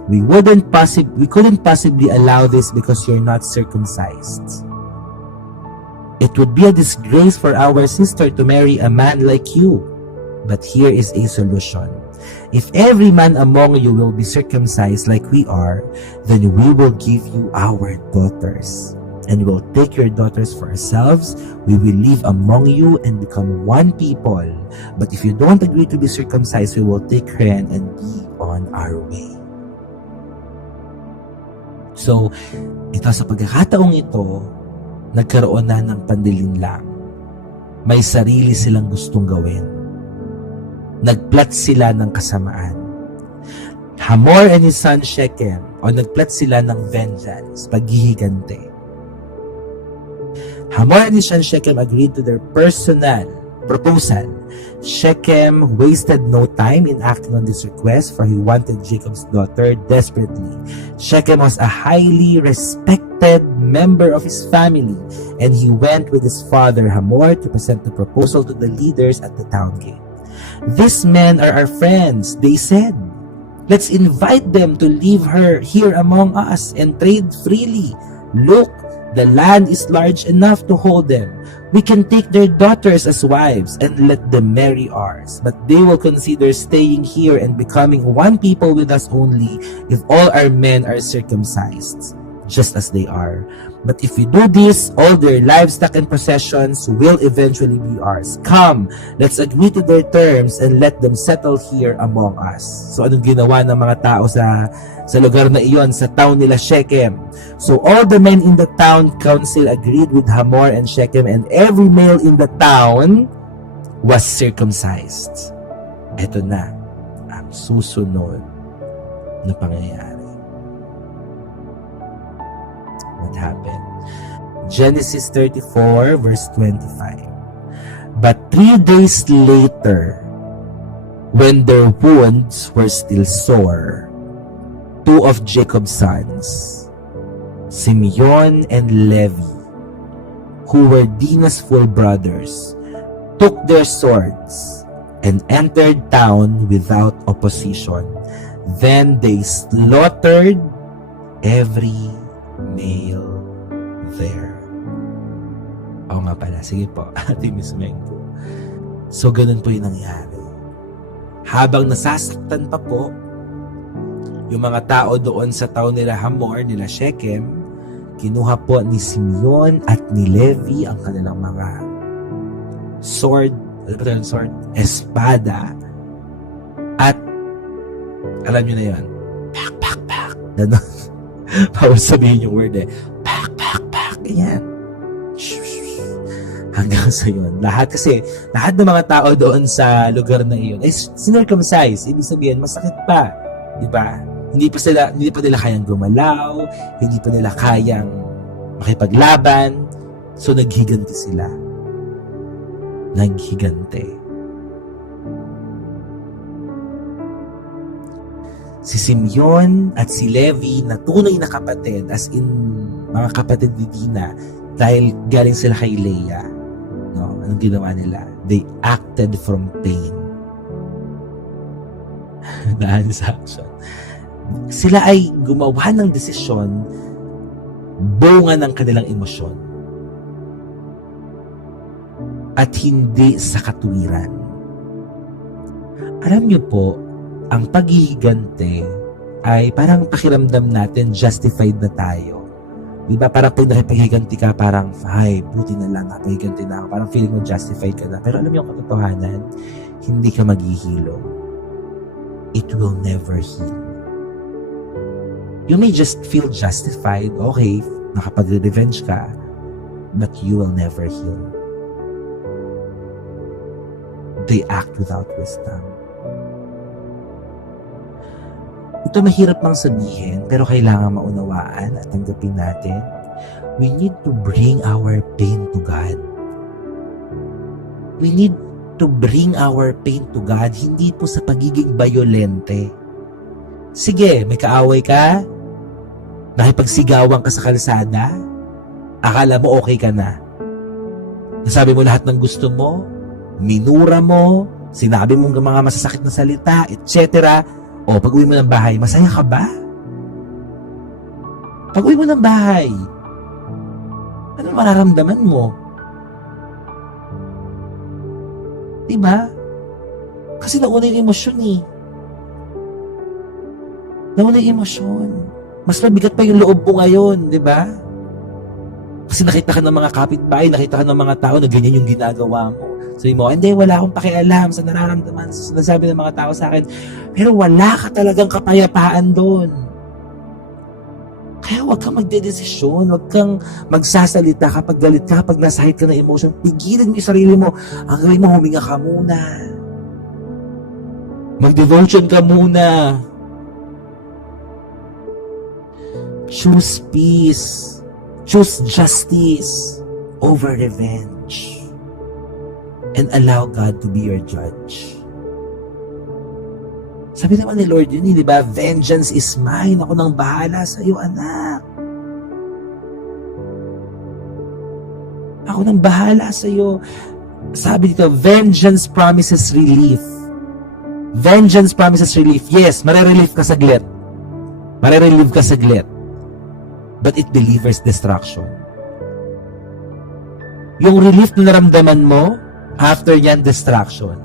we couldn't possibly allow this because you're not circumcised. It would be a disgrace for our sister to marry a man like you. But here is a solution. If every man among you will be circumcised like we are, then we will give you our daughters. And we will take your daughters for ourselves. We will live among you and become one people. But if you don't agree to be circumcised, we will take her and be on our way. So, ito sa pagkakataong ito, nagkaroon na ng pandilinlang. May sarili silang gustong gawin. Nagplat sila ng kasamaan. Hamor and his son Shechem, o nagplat sila ng vengeance, paghihigante. Hamor and his son Shechem agreed to their personal proposal. Shechem wasted no time in acting on this request, for he wanted Jacob's daughter desperately. Shechem was a highly respected member of his family, and he went with his father Hamor to present the proposal to the leaders at the town gate. These men are our friends, they said. Let's invite them to leave her here among us and trade freely. Look, the land is large enough to hold them. We can take their daughters as wives and let them marry ours. But they will consider staying here and becoming one people with us only if all our men are circumcised, just as they are. But if we do this, all their livestock and possessions will eventually be ours. Come, let's agree to their terms and let them settle here among us. So anong ginawa ng mga tao sa lugar na iyon, sa town nila Shechem? So all the men in the town council agreed with Hamor and Shechem, and every male in the town was circumcised. Ito na ang susunod na pangyayari. What happened? Genesis 34 verse 25. But 3 days later, when their wounds were still sore, 2 of Jacob's sons, Simeon and Levi, who were Dinah's full brothers, took their swords and entered town without opposition. Then they slaughtered every male there. Oo nga pala. Sige po, Ate Miss Mengko. So, ganun po yung nangyari. Habang nasasaktan pa po yung mga tao doon sa town nila Hamor, nila Shechem, kinuha po ni Simeon at ni Levi ang kanilang mga sword, ano ba yung sword? Espada. At, alam nyo na yun, pak. Ganon. Bawal sabihin yung word pak. Ganyan. Hanggang sa yun. Lahat ng mga tao doon sa lugar na iyon ay circumcised. Ibig sabihin, masakit pa. Diba? Hindi pa nila kayang gumalaw, hindi pa nila kayang makipaglaban. So, naghiganti sila. Si Simeon at si Levi na tunay na kapatid, as in mga kapatid ni Dinah, dahil galing sila kay Leah. No? Anong ginawa nila? They acted from pain. Dahil sa action. Sila ay gumawa ng desisyon bunga ng kanilang emosyon at hindi sa katuwiran. Alam niyo po, ang paghihigante ay parang pakiramdam natin justified na tayo. Diba? Parang pag nakipaghiganti ka, parang, ay, buti na lang, nakipaghiganti na ako. Parang feeling mo justified ka na. Pero alam niyo ang katotohanan, hindi ka maghihilom. It will never heal. You may just feel justified, okay, nakapag-revenge ka, but you will never heal. they act without wisdom. Ito mahirap mang sabihin, pero kailangan maunawaan at tanggapin natin. We need to bring our pain to God. We need to bring our pain to God, hindi po sa pagiging bayolente. Sige, may kaaway ka, nakipagsigawan ka sa kalsada, akala mo okay ka na. Nasabi mo lahat ng gusto mo, minura mo, sinabi mong mga masasakit na salita, etc. O, pag-uwi mo ng bahay, masaya ka ba? Pag-uwi mo ng bahay, ano mararamdaman mo? Diba? Kasi nauna yung emosyon eh. Nauna yung emosyon. Mas mabigat pa yung loob mo ngayon, diba? Kasi nakita ka ng mga kapitbahay, nakita ka ng mga tao na ganyan yung ginagawa mo. Sabi mo, hindi, wala akong pakialam sa nararamdaman, sa sinasabi ng mga tao sa akin. Pero wala ka talagang kapayapaan doon. Kaya huwag kang magdedesisyon, huwag kang magsasalita kapag galit ka, kapag nasa height ka ng emotion. Pigilin mo yung sarili mo. Ang gawin mo, huminga ka muna. Mag-devotion ka muna. Choose peace. Choose justice over revenge. And allow God to be your judge. Sabi naman ni Lord yun, di ba? Vengeance is mine. Ako nang bahala sa iyo, anak. Ako nang bahala sa iyo. Sabi dito, vengeance promises relief. Vengeance promises relief. Yes, marerelief ka saglit. Marerelief ka saglit. But it delivers destruction. Yung relief na naramdaman mo, after yan, destruction.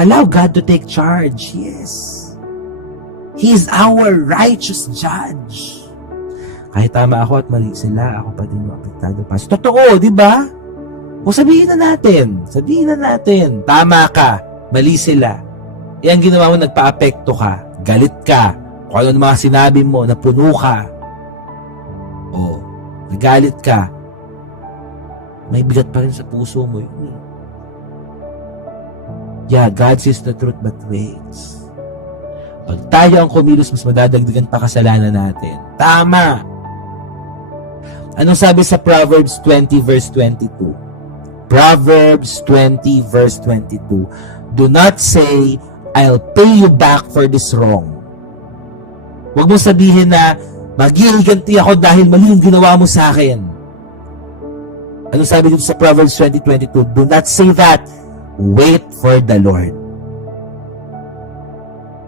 Allow God to take charge. Yes. He is our righteous judge. Kahit tama ako at mali sila, ako pa din yung apektado pa. Totoo, di ba? O sabihin na natin, tama ka, mali sila. Yan ginawa mo, nagpa-apekto ka, galit ka, kung ano mga sinabi mo, napuno ka, o nagalit ka, may bigat pa rin sa puso mo yun. Yeah, God says the truth but waits. Pag tayo ang kumilos, mas madadagdagan pa kasalanan natin. Tama! Anong sabi sa Proverbs 20 verse 22? Proverbs 20 verse 22. Do not say, I'll pay you back for this wrong. Huwag mo sabihin na, maghihiganti ako dahil mali yung ginawa mo sa akin. Anong sabi dito sa Proverbs 20:22? Do not say that. Wait for the Lord.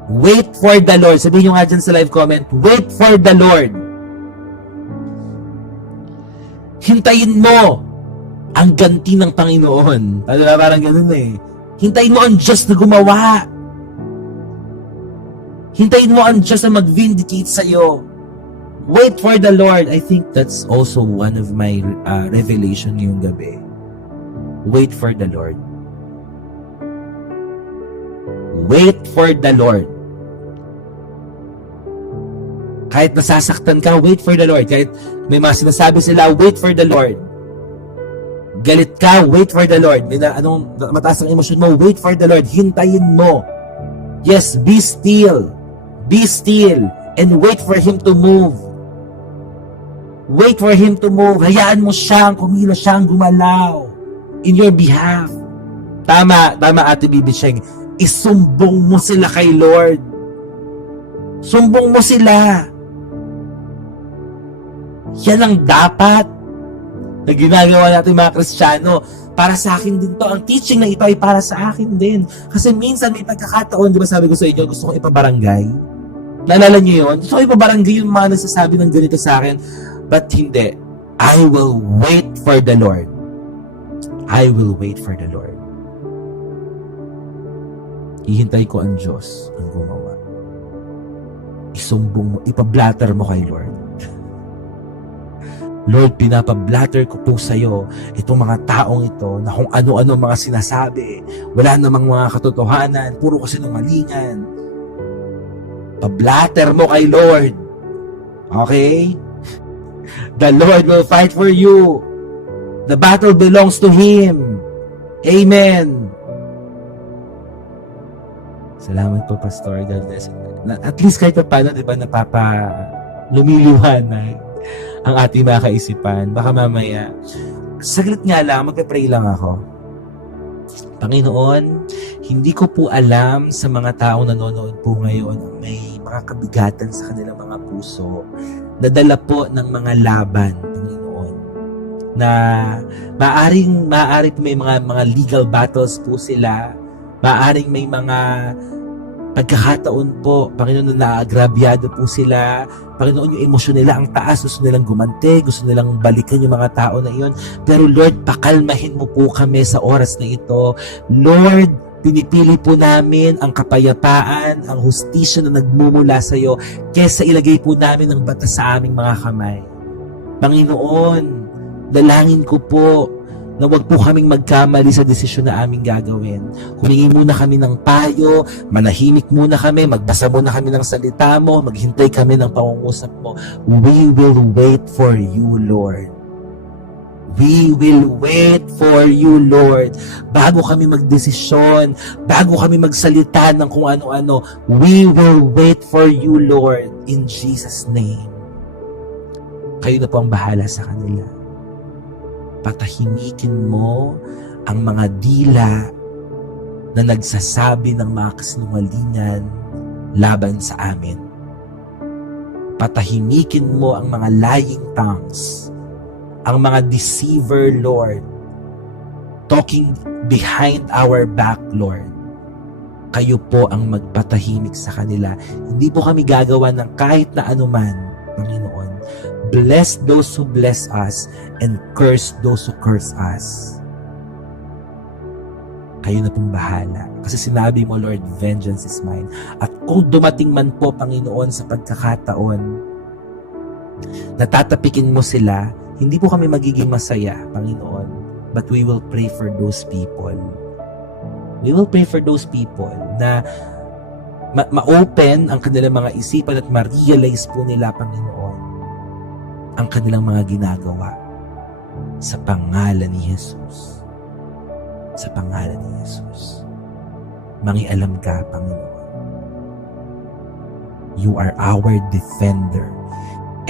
Wait for the Lord. Sabihin nyo nga dyan sa live comment, wait for the Lord. Hintayin mo ang ganti ng Panginoon. Parang ganun eh. Hintayin mo ang Diyos na gumawa. Hintayin mo ang Diyos na mag-vindicate sa'yo. Wait for the Lord. I think that's also one of my revelation ngayong gabi. Wait for the Lord. Wait for the Lord. Kahit nasasaktan ka, wait for the Lord. Kahit may mga sinasabi sila, wait for the Lord. Galit ka, wait for the Lord. May mataas ang emosyon mo, wait for the Lord. Hintayin mo. Yes, be still. Be still. And wait for Him to move. Wait for Him to move. Hayaan mo siyang kumilos, siyang gumalaw in your behalf. Tama, Ate Bibi Sheng. Isumbong mo sila kay Lord. Sumbong mo sila. Yan ang dapat na ginagawa natin mga Kristiyano. Para sa akin din to. Ang teaching na ito ay para sa akin din. Kasi minsan may pagkakataon, di ba sabi ko sa inyo, gusto kong ipabarangay. Naalala niyo yun? Gusto kong ipabarangay yung mga nagsasabi ng ganito sa akin. But hindi. I will wait for the Lord. I will wait for the Lord. Ihintay ko ang Diyos ang gumawa. Isumbong mo, ipablatter mo kay Lord. Lord, pinapablatter ko po sa iyo itong mga taong ito na kung ano-ano mga sinasabi. Wala namang mga katotohanan, puro kasinungalingan. Pablatter mo kay Lord. Okay? The Lord will fight for you. The battle belongs to Him. Amen. Salamat po, Pastor. God bless you. At least kahit pa paano, di ba, lumiliwanag ang ating mga kaisipan. Baka mamaya, saglit nga lang, magpe-pray lang ako. Panginoon, hindi ko po alam sa mga taong nanonood po ngayon ang may mga kabigatan sa kanilang mga puso, nadala po ng mga laban, Panginoon, na maaari po may mga legal battles po sila, maaring may mga pagkakataon po, Panginoon, na naagrabyado po sila. Panginoon, yung emosyon nila ang taas, gusto nilang gumante, gusto nilang balikan yung mga tao na iyon. Pero Lord, pakalmahin mo po kami sa oras na ito. Lord, pinipili po namin ang kapayapaan, ang hustisya na nagmumula sa iyo, kesa ilagay po namin ang batas sa aming mga kamay. Panginoon, dalangin ko po na wag po kaming magkamali sa desisyon na aming gagawin. Humingi muna kami ng payo, manahimik muna kami, magbasa muna kami ng salita mo, maghintay kami ng pangungusap mo. We will wait for you, Lord. We will wait for you, Lord. Bago kami magdesisyon, bago kami magsalita ng kung ano-ano, we will wait for you, Lord, in Jesus' name. Kayo na po ang bahala sa kanila. Patahimikin mo ang mga dila na nagsasabi ng mga kasinungalingan laban sa amin. Patahimikin mo ang mga lying tongues, ang mga deceiver, Lord, talking behind our back, Lord. Kayo po ang magpatahimik sa kanila. Hindi po kami gagawa ng kahit na anuman, Panginoon. Bless those who bless us and curse those who curse us. Kayo na pong bahala. Kasi sinabi mo, Lord, vengeance is mine. At kung dumating man po, Panginoon, sa pagkakataon, natatapikin mo sila, hindi po kami magiging masaya, Panginoon. But we will pray for those people. We will pray for those people na ma-open ang kanilang mga isipan at ma-realize po nila, Panginoon, ang kanilang mga ginagawa sa pangalan ni Jesus. Sa pangalan ni Jesus. Mangialam ka, Panginoon. You are our defender.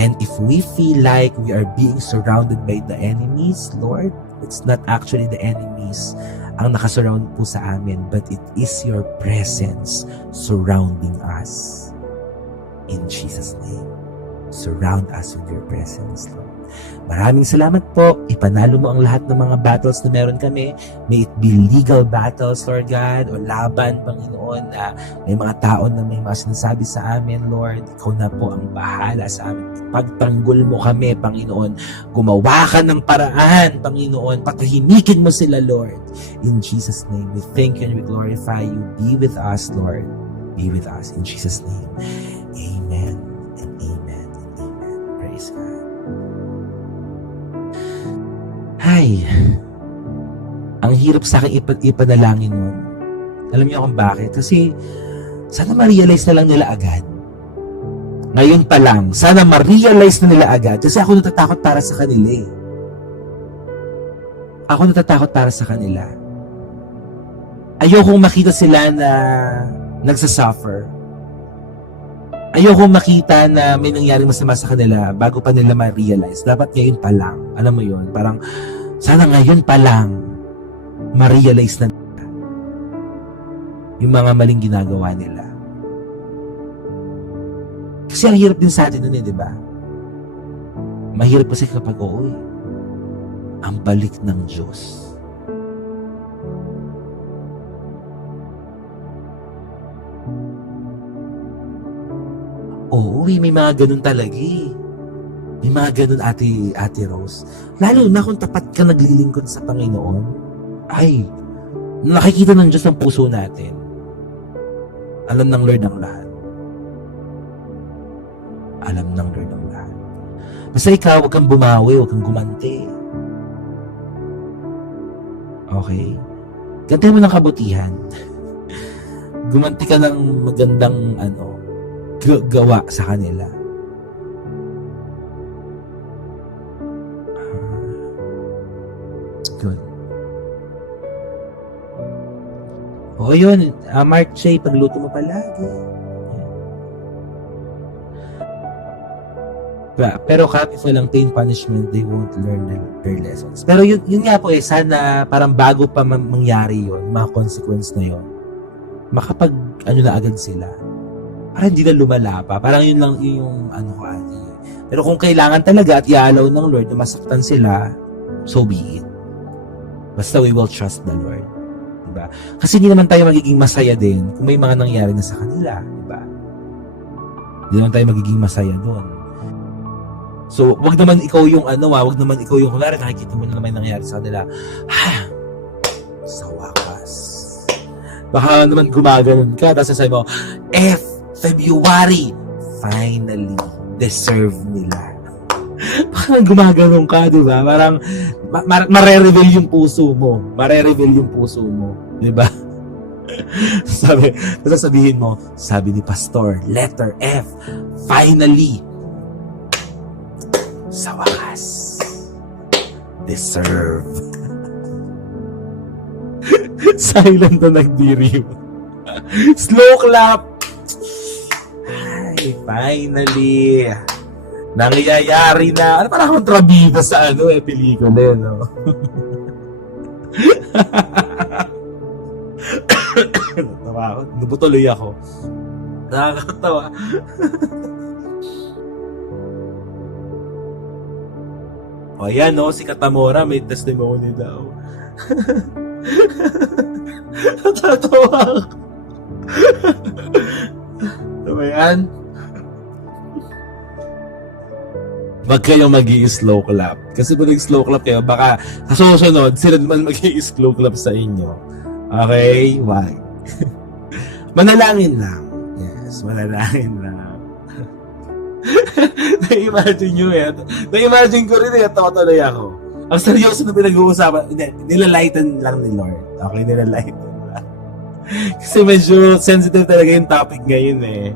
And if we feel like we are being surrounded by the enemies, Lord, it's not actually the enemies ang nakasurround po sa amin, but it is your presence surrounding us. In Jesus' name. Surround us with your presence, Lord. Maraming salamat po. Ipanalo mo ang lahat ng mga battles na meron kami. May it be legal battles, Lord God, o laban, Panginoon, na may mga tao na may mga sinasabi sa amin, Lord. Ikaw na po ang bahala sa amin. Pagtanggol mo kami, Panginoon. Gumawa ka ng paraan, Panginoon. Patahimikin mo sila, Lord. In Jesus' name, we thank you and we glorify you. Be with us, Lord. Be with us. In Jesus' name, amen and amen and amen. Praise God. Ay, ang hirap sa akin ipanalangin nun. Alam niyo kung bakit? Kasi sana ma-realize na lang nila agad. Ngayon pa lang, sana ma-realize na nila agad. Kasi ako natatakot para sa kanila eh. Ako natatakot para sa kanila. Ayokong makita sila na nagsasuffer. Ayokong makita na may nangyaring masama sa kanila bago pa nila ma-realize. Dapat ngayon pa lang. Alam mo yun? Parang, sana ngayon pa lang ma-realize na nila yung mga maling ginagawa nila. Kasi ang hirap din sa atin nun eh, di ba? Mahirap kasi kapag, ang balik ng Diyos. May mga ganun talaga eh. May mga ganun, Ate Rose. Lalo na kung tapat ka naglilingkod sa Panginoon, ay, nakikita ng Diyos ang puso natin. Alam ng Lord ang lahat. Alam ng Lord ang lahat. Basta ikaw, huwag kang bumawi, huwag kang gumante. Okay? Gantihan mo ng kabutihan. Gumanti ka ng magandang gawa sa kanila. Good. Oo yun, Mark J, pagluto mo palagi. Pero kapit walang pain punishment, they won't learn their lessons. Pero yun nga po sana parang bago pa mangyari yun, mga consequence na yun, makapag ano na agad sila. Para hindi na lumala pa. Parang yun lang yung ano ko ate. Pero kung kailangan talaga at i-allow ng Lord na masaktan sila, so be it. Basta we will trust the Lord. Diba? Kasi hindi naman tayo magiging masaya din kung may mga nangyari na sa kanila. Diba? Hindi naman tayo magiging masaya doon. So, wag naman ikaw yung wag naman ikaw yung kunwari nakikita mo na may nangyari sa kanila. Sa wakas. Baka naman gumaganon ka, tapos sasabi mo, February, finally, deserve nila. Baka gumaganon ka, di ba? Parang, mare-reveal yung puso mo. Mare-reveal yung puso mo. Di ba? Sasabihin mo, sabi ni Pastor, letter F, finally, sa wakas, deserve. Silent na nagdiriw. Slow clap. Ay, finally. Nangyayari na. Ano parang kontrabida sa pelikula, no? Natawa ako. Nabutuloy ako. Nakakatawa. O yan, no? Si Katamora may testimony daw. Natatawa ako. Ano ba yan? Wag kayong mag-i-slow clap. Kasi pag nag-slow clap kayo, baka sa susunod, sila naman mag-i-slow clap sa inyo. Okay? Wag. Manalangin lang. Yes, manalangin lang. Na-imagine nyo yan. Na-imagine ko rin tawa tuloy ako. Ang seryoso na pinag-uusapan, nilalighten lang ni Lord. Okay, nilalighten lang. Kasi medyo sensitive talaga yung topic ngayon eh.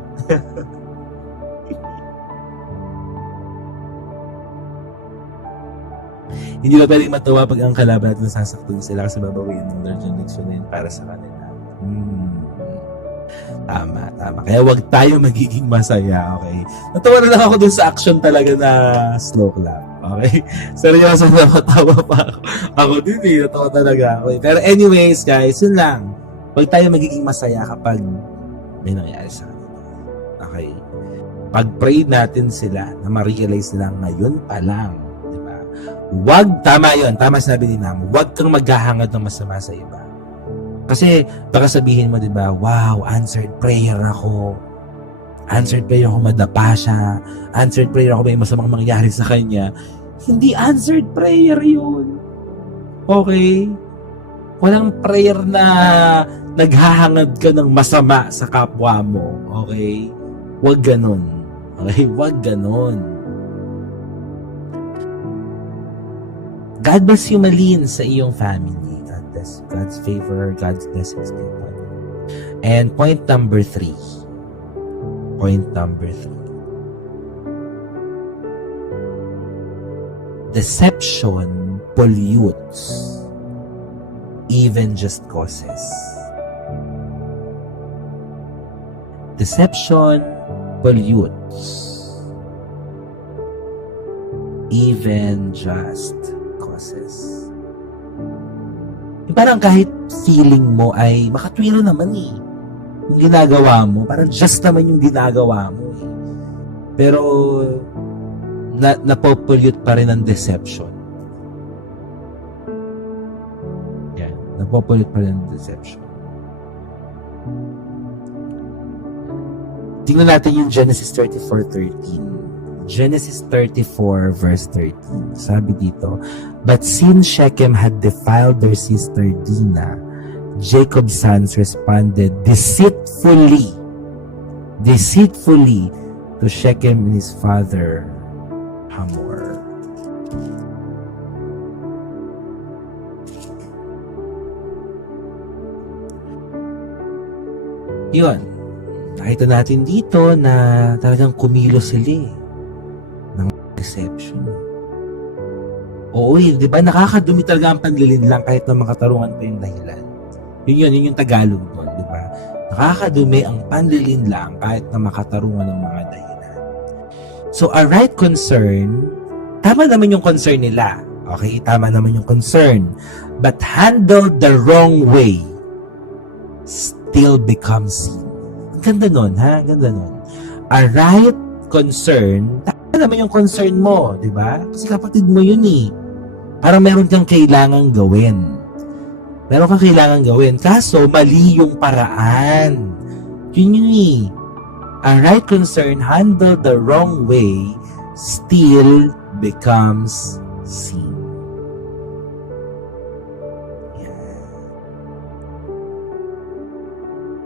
Hindi ba pwedeng matawa pag ang kalaban natin nasasaktan sila kasi babawiin ng Lord yung leksyon na yun para sa kanila. Tama. Kaya wag tayo magiging masaya, okay? Natawa na lang ako dun sa action talaga na slow clap, okay? Seryoso na matawa pa ako. Ako din natawa talaga ako. Pero anyways, guys, yun lang. Wag tayo magiging masaya kapag may nangyari sa kanila. Okay? Pag-pray natin sila na ma-realize nila ngayon pa lang. Diba? Tama yun. Tama sinabi ni Namo. Wag kang maghahangad ng masama sa iba. Kasi baka sabihin mo, diba, wow, answered prayer ako. Answered prayer ako, madapa siya. Answered prayer ako, may masamang mangyari sa kanya. Hindi answered prayer yun. Okay? Walang prayer na naghahangad ka ng masama sa kapwa mo. Okay? Huwag ganun. Okay? Huwag ganun. God bless you, Malin, sa iyong family. God's favor, God's blessings. And point number 3. Deception pollutes, even just causes. Deception pollutes, even just causes. Parang kahit feeling mo ay makatwiro naman eh. Yung ginagawa mo, parang just naman yung ginagawa mo eh. Pero napopollute pa rin ang deception. Yan. Napopollute pa rin ang deception. Tingnan natin yung Genesis 34:13. Genesis 34 verse 13. Sabi dito, but since Shechem had defiled their sister Dinah, Jacob's sons responded deceitfully to Shechem and his father Hamor. Yun. Nakita natin dito na talagang kumilos sila ng deception. Oo, di ba? Nakakadumi talaga ang panlilin lang kahit na makatarungan pa yung dahilan. Yun yung Tagalog doon, di ba? Nakakadumi ang panlilinlang kahit na makatarungan ng mga dahilan. So, a right concern, tama naman yung concern nila. Okay, tama naman yung concern. But handled the wrong way, still becomes sin. Ang ganda nun, ha? Ang ganda nun. A right concern, tama naman yung concern mo, di ba? Kasi kapatid mo yun eh. Parang meron kang kailangang gawin. Meron kang kailangang gawin. Kaso, mali yung paraan. Yun yun eh. A right concern handled the wrong way still becomes sin.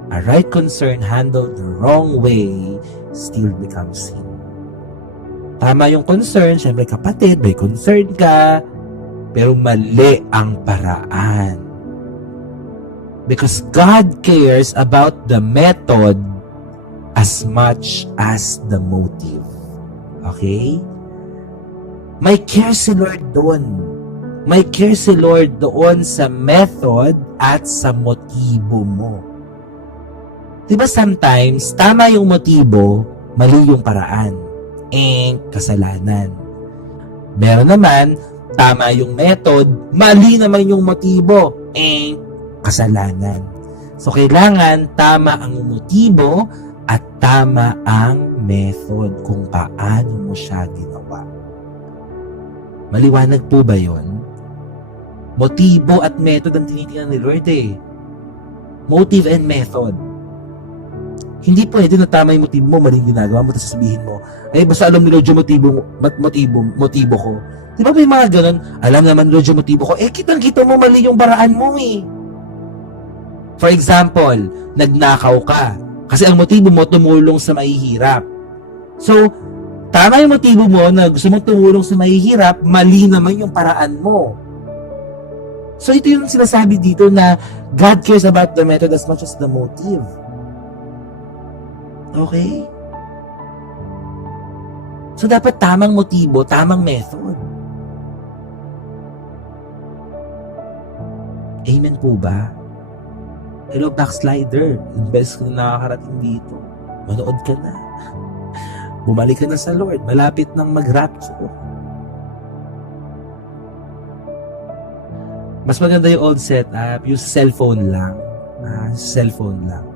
A right concern handled the wrong way still becomes sin. Tama yung concern, syempre kapatid, may concern ka, pero mali ang paraan. Because God cares about the method as much as the motive. Okay? May care si Lord doon. May care si Lord doon sa method at sa motibo mo. Diba sometimes, tama yung motibo, mali yung paraan. Kasalanan. Meron naman, tama yung method, mali naman yung motibo. Kasalanan. So, kailangan tama ang motibo at tama ang method kung paano mo siya ginawa. Maliwanag po ba yon? Motibo at method ang tinitingnan ni Lord eh. Motive and method. Hindi pwede na tama yung motibo mo, maling ginagawa mo, tapos sasabihin mo, basta alam ni Lord yung motibo ko. Di ba may mga ganun? Alam naman Lord yung motibo ko. Kitang-kita mo mali yung paraan mo eh. For example, nagnakaw ka. Kasi ang motibo mo, tumulong sa mahihirap. So, tama yung motibo mo na gusto mong tumulong sa mahihirap, mali naman yung paraan mo. So, ito yung sinasabi dito na God cares about the method as much as the motive. Okay? So, dapat tamang motibo, tamang method. Amen po ba? Hello, backslider. Invest ka na nakakarating dito. Manood ka na. Bumalik ka na sa Lord. Malapit nang mag-rapture. Mas maganda yung old setup, yung cellphone lang. Cellphone lang.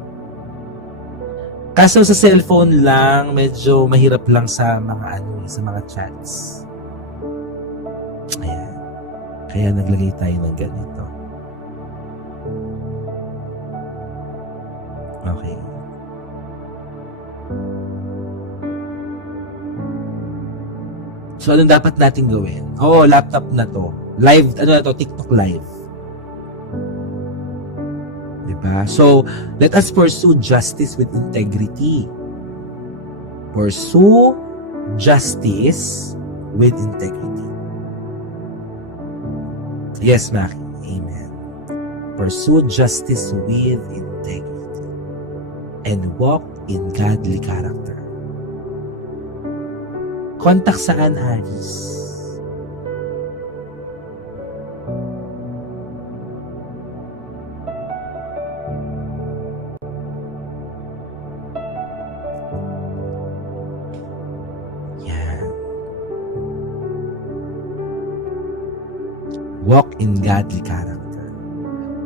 Kaso sa cellphone lang, medyo mahirap lang sa mga sa mga chats. Ayan. Kaya naglagay tayo ng ganito. Okay. So, anong dapat natin gawin? Laptop na to. Live, TikTok live. Diba? So, let us pursue justice with integrity. Pursue justice with integrity. Yes, Maki. Amen. Pursue justice with integrity. And walk in godly character. Kontak saan, Aris? Walk in godly character.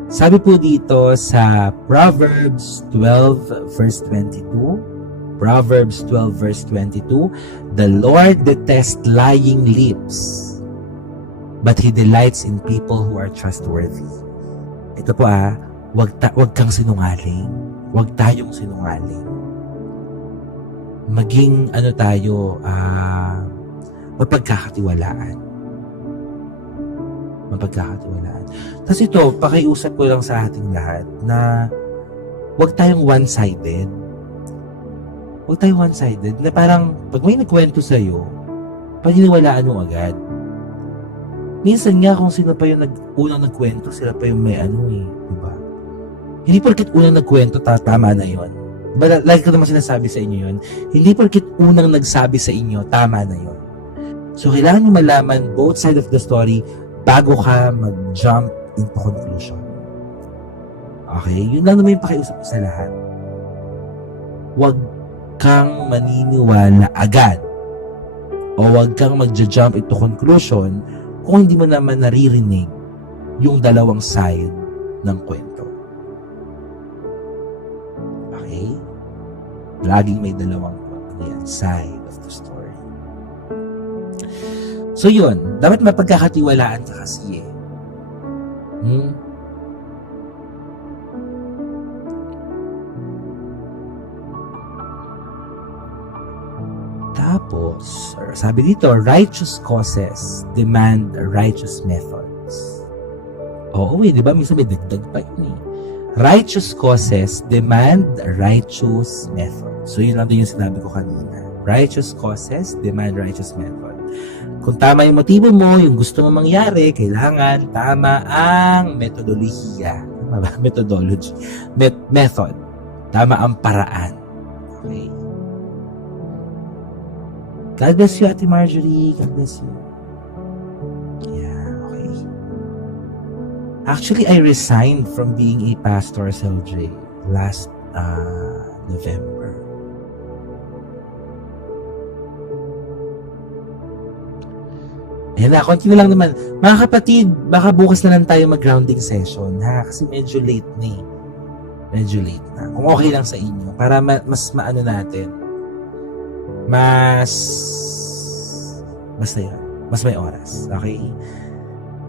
Sabi po dito sa Proverbs 12 verse 22, Proverbs 12 verse 22, the Lord detests lying lips, but He delights in people who are trustworthy. Ito po wag kang sinungaling. Wag tayong sinungaling. Maging mapagkakatiwalaan. Tapos ito, pakiusap ko lang sa ating lahat na huwag tayong one-sided. Huwag tayong one-sided na parang pag may nagkwento sa'yo, paniniwalaan mo agad. Minsan nga kung sino pa yung unang nagkwento, sila pa yung may diba? Hindi porket unang nagkwento, tama na yon. Diba, lagi ko naman sinasabi sa inyo yon. Hindi porket unang nagsabi sa inyo, tama na yon. So, kailangan nyo malaman both side of the story bago ka mag-jump into conclusion. Okay? Yun lang naman yung pakiusap ko sa lahat. Huwag kang maniniwala agad o huwag kang magja-jump into conclusion kung hindi mo naman naririnig yung dalawang side ng kwento. Okay? Laging may dalawang side of the story. So yun, dapat mapagkakatiwalaan ka kasi eh. Tapos, sabi dito, righteous causes demand righteous methods. Oo di ba? Minsan may dagdag pa yun eh. Righteous causes demand righteous methods. So yun lang din yung sinabi ko kanina. Righteous causes demand righteous method. Kung tama yung motibo mo, yung gusto mo mangyari, kailangan tama ang metodolohiya. Tama ba? Methodology. Method. Tama ang paraan. Okay? God bless you, Ate Marjorie. God bless you. Yeah, okay. Actually, I resigned from being a pastor, SLJ, last November. Ayan na, continue lang naman. Mga kapatid, baka bukas na lang tayo mag-grounding session, ha? Kasi medyo late na eh. Medyo late na. Kung okay lang sa inyo, para mas maano natin. Basta yun. Mas may oras. Okay?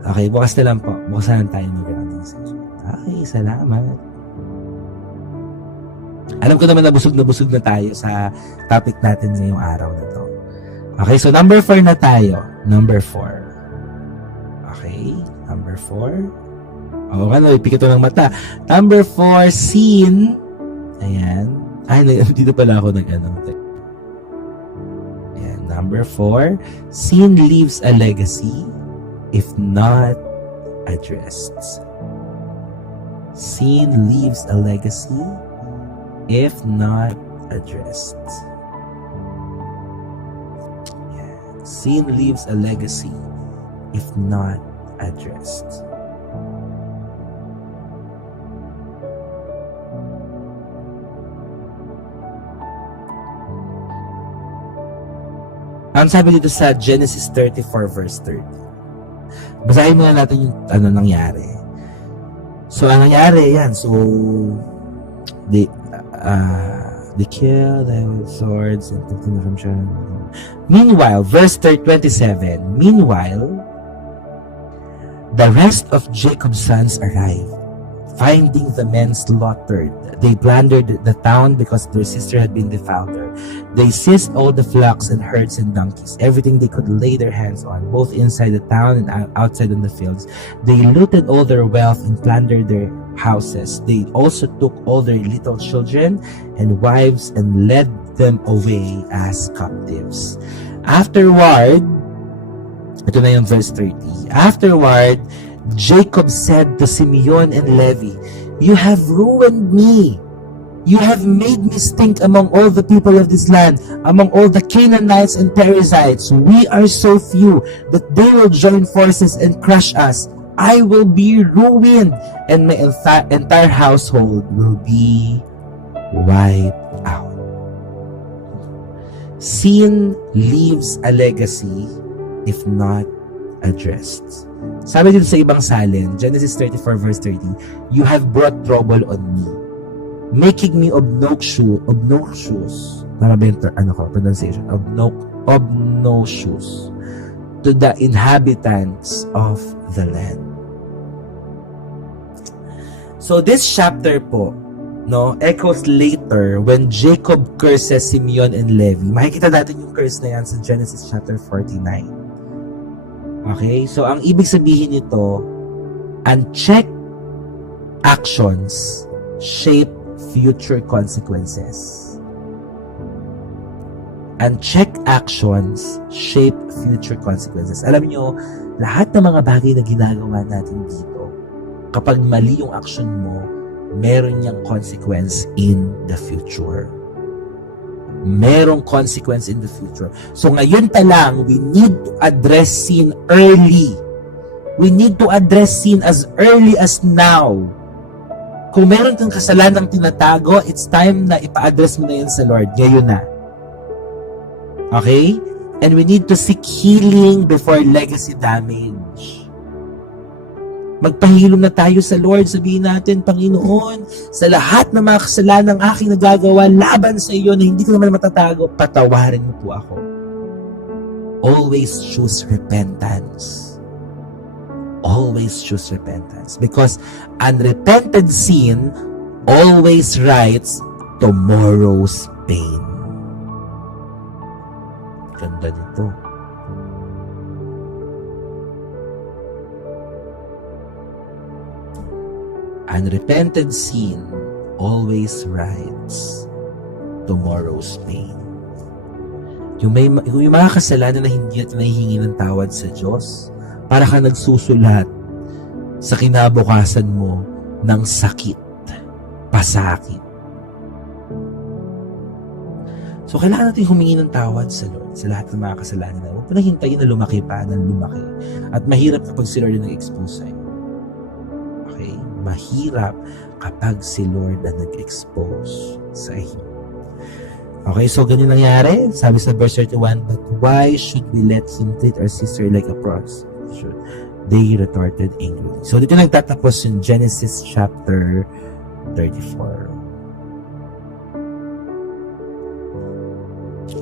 Okay, bukas na lang po. Bukas na lang tayo mag-grounding session. Okay, salamat. Alam ko naman na busog na tayo sa topic natin ngayong araw na to. Okay, so number 4 na tayo. Number 4. Okay, number 4. Oo nga, ipikit ko ng mata. Number 4, sin. Ayan. Ay, dito pala ako nag-ano. Ayan, number 4. Sin leaves a legacy if not addressed. Sin leaves a legacy if not addressed. Sin leaves a legacy if not addressed. Ang sabi dito sa Genesis 34 verse 30. Basahin muna natin yung nangyari. So, ang nangyari, yan. So, they killed them with swords and took them from China. Meanwhile, verse 27, meanwhile, the rest of Jacob's sons arrived, finding the men slaughtered. They plundered the town because their sister had been defiled her. They seized all the flocks and herds and donkeys, everything they could lay their hands on, both inside the town and outside in the fields. They looted all their wealth and plundered their houses. They also took all their little children and wives and led them away as captives. Afterward, ito na yung verse 30. Afterward, Jacob said to Simeon and Levi, "You have ruined me. You have made me stink among all the people of this land, among all the Canaanites and Perizzites. We are so few that they will join forces and crush us. I will be ruined, and my entire household will be wiped out." Sin leaves a legacy if not addressed. Sabi dito sa ibang salin, Genesis 34 verse 30, "You have brought trouble on me, making me obnoxious, tama ba yung pronunciation? Obnoxious to the inhabitants of the land." So this chapter po, echoes later when Jacob curses Simeon and Levi. Makikita natin yung curse na yan sa Genesis chapter 49. Okay? So, ang ibig sabihin nito, unchecked actions shape future consequences. Unchecked actions shape future consequences. Alam nyo, lahat ng mga bagay na ginagawa natin dito, kapag mali yung action mo, meron niyang consequence in the future. Merong consequence in the future. So ngayon pa lang, we need to address sin early. We need to address sin as early as now. Kung meron kang kasalanang tinatago, it's time na ipa-address mo na yun sa Lord. Ngayon na. Okay? And we need to seek healing before legacy damage. Magpahilom na tayo sa Lord. Sabihin natin, Panginoon, sa lahat ng mga kasalanang aking nagagawa laban sa iyo na hindi ko naman matatago, patawarin mo po ako. Always choose repentance. Always choose repentance. Because unrepented sin always writes tomorrow's pain. Ganda nito. Unrepented sin always writes tomorrow's pain. Yung mga kasalanan na hindi at nahihingi ng tawad sa Diyos, para ka nagsusulat sa kinabukasan mo ng sakit, pasakit. So, kailangan natin humingi ng tawad sa Lord sa lahat ng mga kasalanan na huwag mo na hintayin na lumaki pa, ng lumaki. At mahirap kapag si Lord na nag-expose sa'yo. Okay? Mahirap kapag si Lord na nag-expose sa iyo. Okay, so ganyan nangyari. Sabi sa verse 31, but why should we let him treat our sister like a prostitute? They retorted angrily. So dito nagtatapos yung Genesis chapter 34.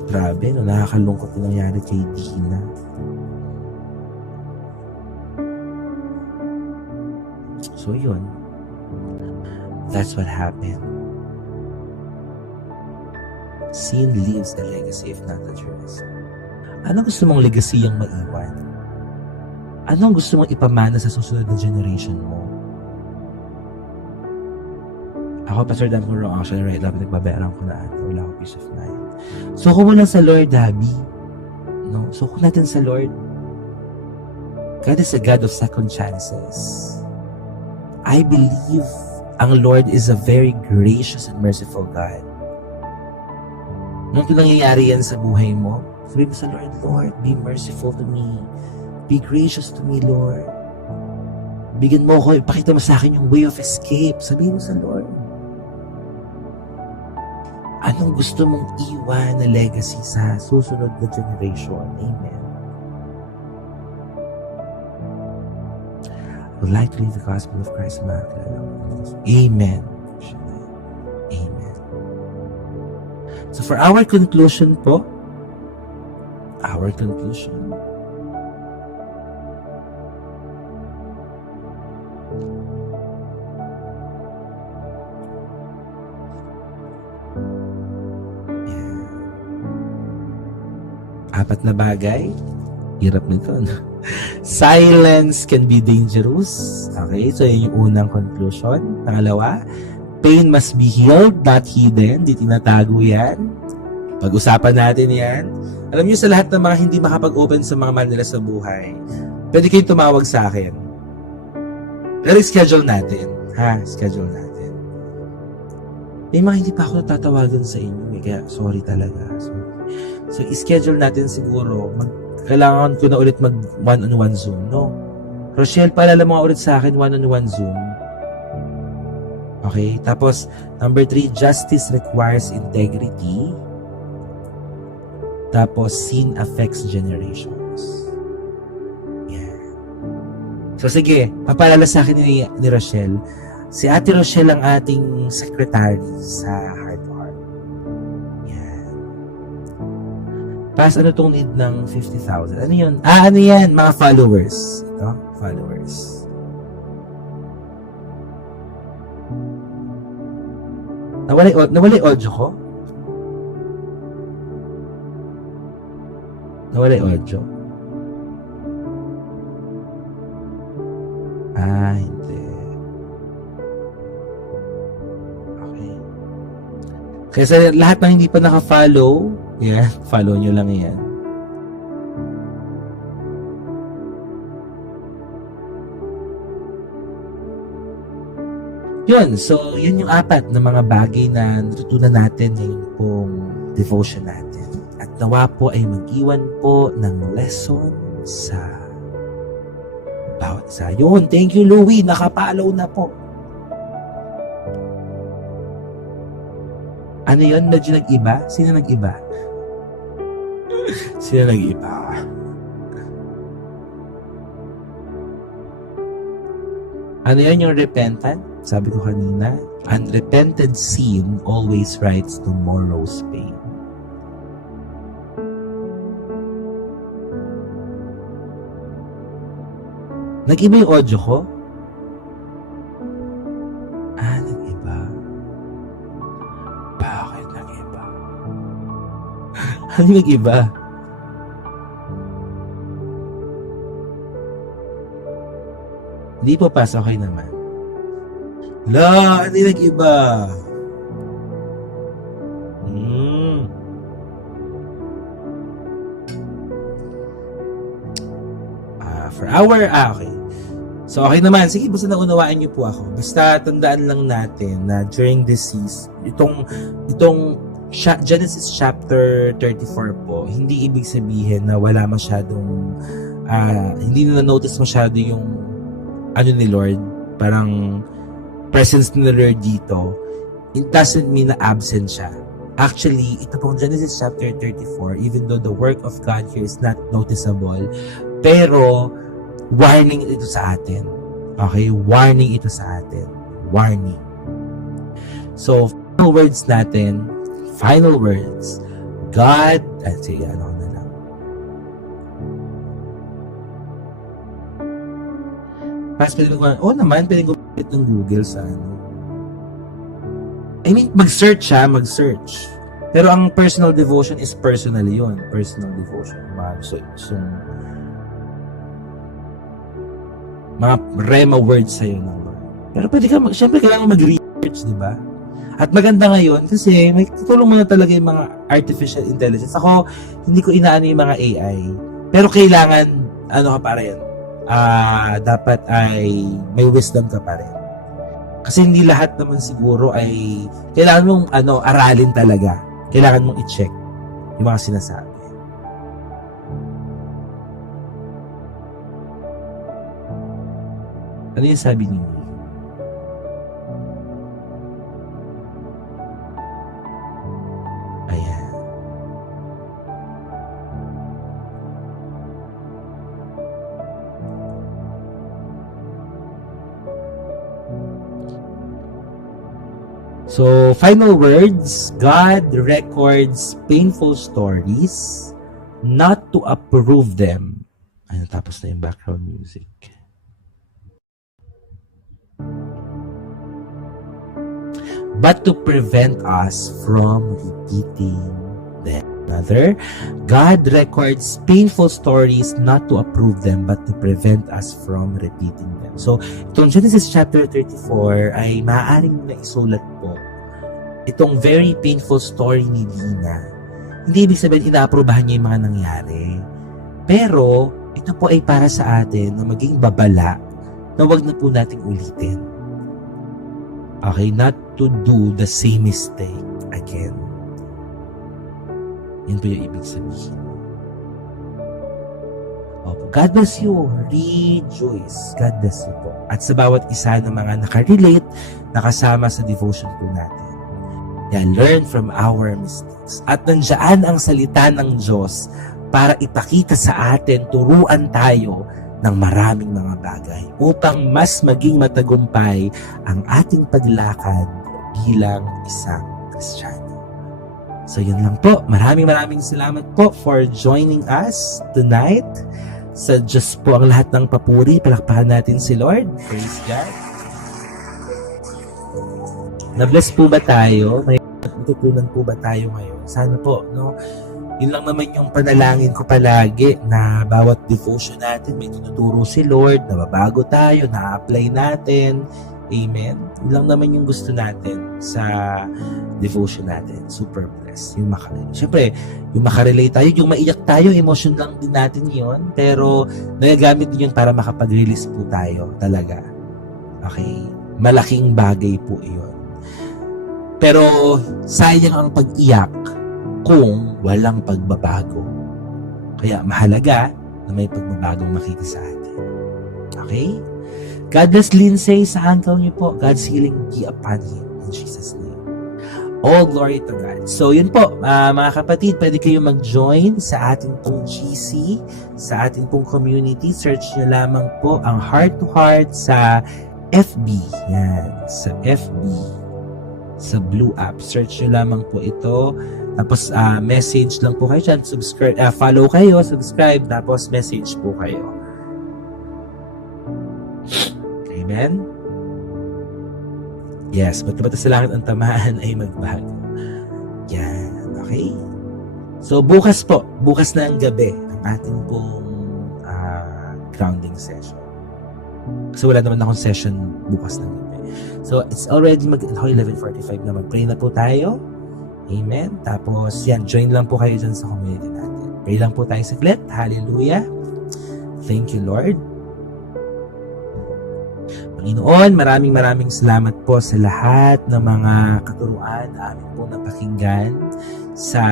Grabe, no, nakakalungkot na nangyari kay Dina. So yun. That's what happened. Sin leaves a legacy if not addressed. Ano gusto mong legacy ang maiwan? Ano ang gusto mong ipamana sa susunod na generation mo? Ako, Pastor Dan, kung wrong actually right now, nagbabayaran ko na wala akong peace of mind. Suko mo lang sa Lord, Abby. No? Suko natin sa Lord. God is a God of second chances. I believe ang Lord is a very gracious and merciful God. Nung nangyayari yan sa buhay mo, sabi mo sa Lord, Lord, be merciful to me. Be gracious to me, Lord. Bigyan mo ako, ipakita mo sa akin yung way of escape. Sabihin mo sa Lord. Anong gusto mong iwan na legacy sa susunod na generation? Amen. I would like to leave the gospel of Christ. Amen. Amen. So for our conclusion po, apat na bagay. Hirap nito, no? Silence can be dangerous. Okay, so yun yung unang conclusion. Pangalawa, pain must be healed, not hidden. Di tinatago yan. Pag-usapan natin yan. Alam niyo, sa lahat ng mga hindi makapag-open sa mga mahal nila sa buhay, pwede kayong tumawag sa akin. Pero schedule natin. Schedule natin. May mga hindi pa ako natatawagan sa inyo. Kaya sorry talaga. So, i-schedule natin siguro. Kailangan ko na ulit mag one-on-one Zoom, no? Rochelle, paalala mo ulit sa akin, one-on-one Zoom. Okay? Tapos, number 3, justice requires integrity. Tapos, sin affects generations. Yeah. So, sige, papaalala sa akin ni Rochelle. Si Ate Rochelle ang ating secretary sa Heart to Heart. Yan. Tapos, ano tong need ng 50,000? Ano yun? Ano yan? Mga followers. Ito, followers. Nawala yung audio ko? Nawala yung audio. Hindi. Okay. Kaya sa lahat ng hindi pa naka-follow, yan, follow nyo lang yan. Yun, so yun yung apat na mga bagay na natutunan natin ngayon pong devotion natin. At nawa po ay mag-iwan po ng lesson sa bawat isa. Yun, thank you Louie, nakapalaw na po. Ano yun? Medyo nag-iba? Sino nag-iba? Sino nag-iba? Ano yan yung repentant? Sabi ko kanina, unrepented sin always writes tomorrow's pain. Nag-iba yung audio ko? Nag-iba. Bakit nag-iba? Ano nag-iba? Hindi po pasok kayo naman. Ano yung nag-iba? Okay. So, okay naman. Sige, basta naunawaan niyo po ako. Basta tandaan lang natin na during this season, itong Genesis chapter 34 po, hindi ibig sabihin na wala masyadong, hindi na notice masyado yung ano ni Lord, parang presence ni Lord dito. It doesn't mean na absent siya. Actually, ito pong Genesis chapter 34, even though the work of God here is not noticeable, pero warning ito sa atin. Okay? Warning ito sa atin. Warning. So, final words natin. Final words. God, sige, ano na lang. Mas pwede pwede gumamit ng Google sa ano. I mean, mag-search siya, mag-search. Pero ang personal devotion is personal yun. Personal devotion. Mga rema words sa'yo ng Lord. Pero pwede ka, syempre kailangan mag-research, di ba? At maganda ngayon kasi may tutulong mo na talaga yung mga artificial intelligence. Ako, hindi ko inaano yung mga AI. Pero kailangan, ano ka pa rin, dapat ay may wisdom ka pa rin. Kasi hindi lahat naman siguro ay, kailangan mong aralin talaga. Kailangan mong i-check yung mga sinasabi. Ano yung sabi niyo? Ayan. So, final words, God records painful stories not to approve them. Ayun, tapos na yung background music. But to prevent us from repeating them. Another, God records painful stories not to approve them, but to prevent us from repeating them. So, itong Genesis chapter 34 ay maaaring naisulat po itong very painful story ni Dina. Hindi ibig sabihin inaaprobahan niya yung mga nangyari. Pero, ito po ay para sa atin na maging babala na wag na po nating ulitin. Okay, not to do the same mistake again. Yun po yung ibig sabihin. God bless you. Rejoice. God bless you po. At sa bawat isa ng mga nakarelate, nakasama sa devotion po natin. Yan, learn from our mistakes. At nandiyan ang salita ng Diyos para ipakita sa atin, turuan tayo ng maraming mga bagay upang mas maging matagumpay ang ating paglakad bilang isang Kristiyano. So yun lang po. Maraming salamat po for joining us tonight. Sa Diyos po ang lahat ng papuri. Palakpakan natin si Lord. Praise God. Na-bless po ba tayo? May natutunan po ba tayo ngayon? Sana po, no? Yun lang naman yung panalangin ko palagi na bawat devotion natin may tinuturo si Lord, nababago tayo, na-apply natin. Amen. Yun lang naman yung gusto natin sa devotion natin. Super blessed. Yung Siyempre, yung makarelate tayo, yung maiyak tayo, emotion lang din natin yun. Pero, nagagamit din yun para makapag-release po tayo talaga. Okay? Malaking bagay po yun. Pero, sayang ang pag-iyak kung walang pagbabago. Kaya mahalaga na may pagbabagong makita sa atin. Okay? God bless Lindsay sa uncle niyo po. God's healing be upon him in Jesus' name. All glory to God. So yun po, mga kapatid, pwede kayo mag-join sa ating pong GC, sa ating pong community. Search nyo lamang po ang Heart to Heart sa FB. Yan, sa FB. Sa Blue App. Search nyo lamang po ito. Tapos message lang po kayo dyan. Subscribe, follow kayo, subscribe, tapos message po kayo. Amen? Yes, bata-bata sa langit ang tamaan ay magbago. Yan, okay? So, bukas na ang gabi, ang ating pong grounding session. Kasi wala naman akong session bukas ng gabi. So, it's already 11:45 na mag-pray na po tayo. Amen? Tapos, yan, join lang po kayo dyan sa community natin. Pray lang po tayo saglit. Hallelujah. Thank you, Lord. Panginoon, maraming salamat po sa lahat ng mga katuruan na amin po napakinggan sa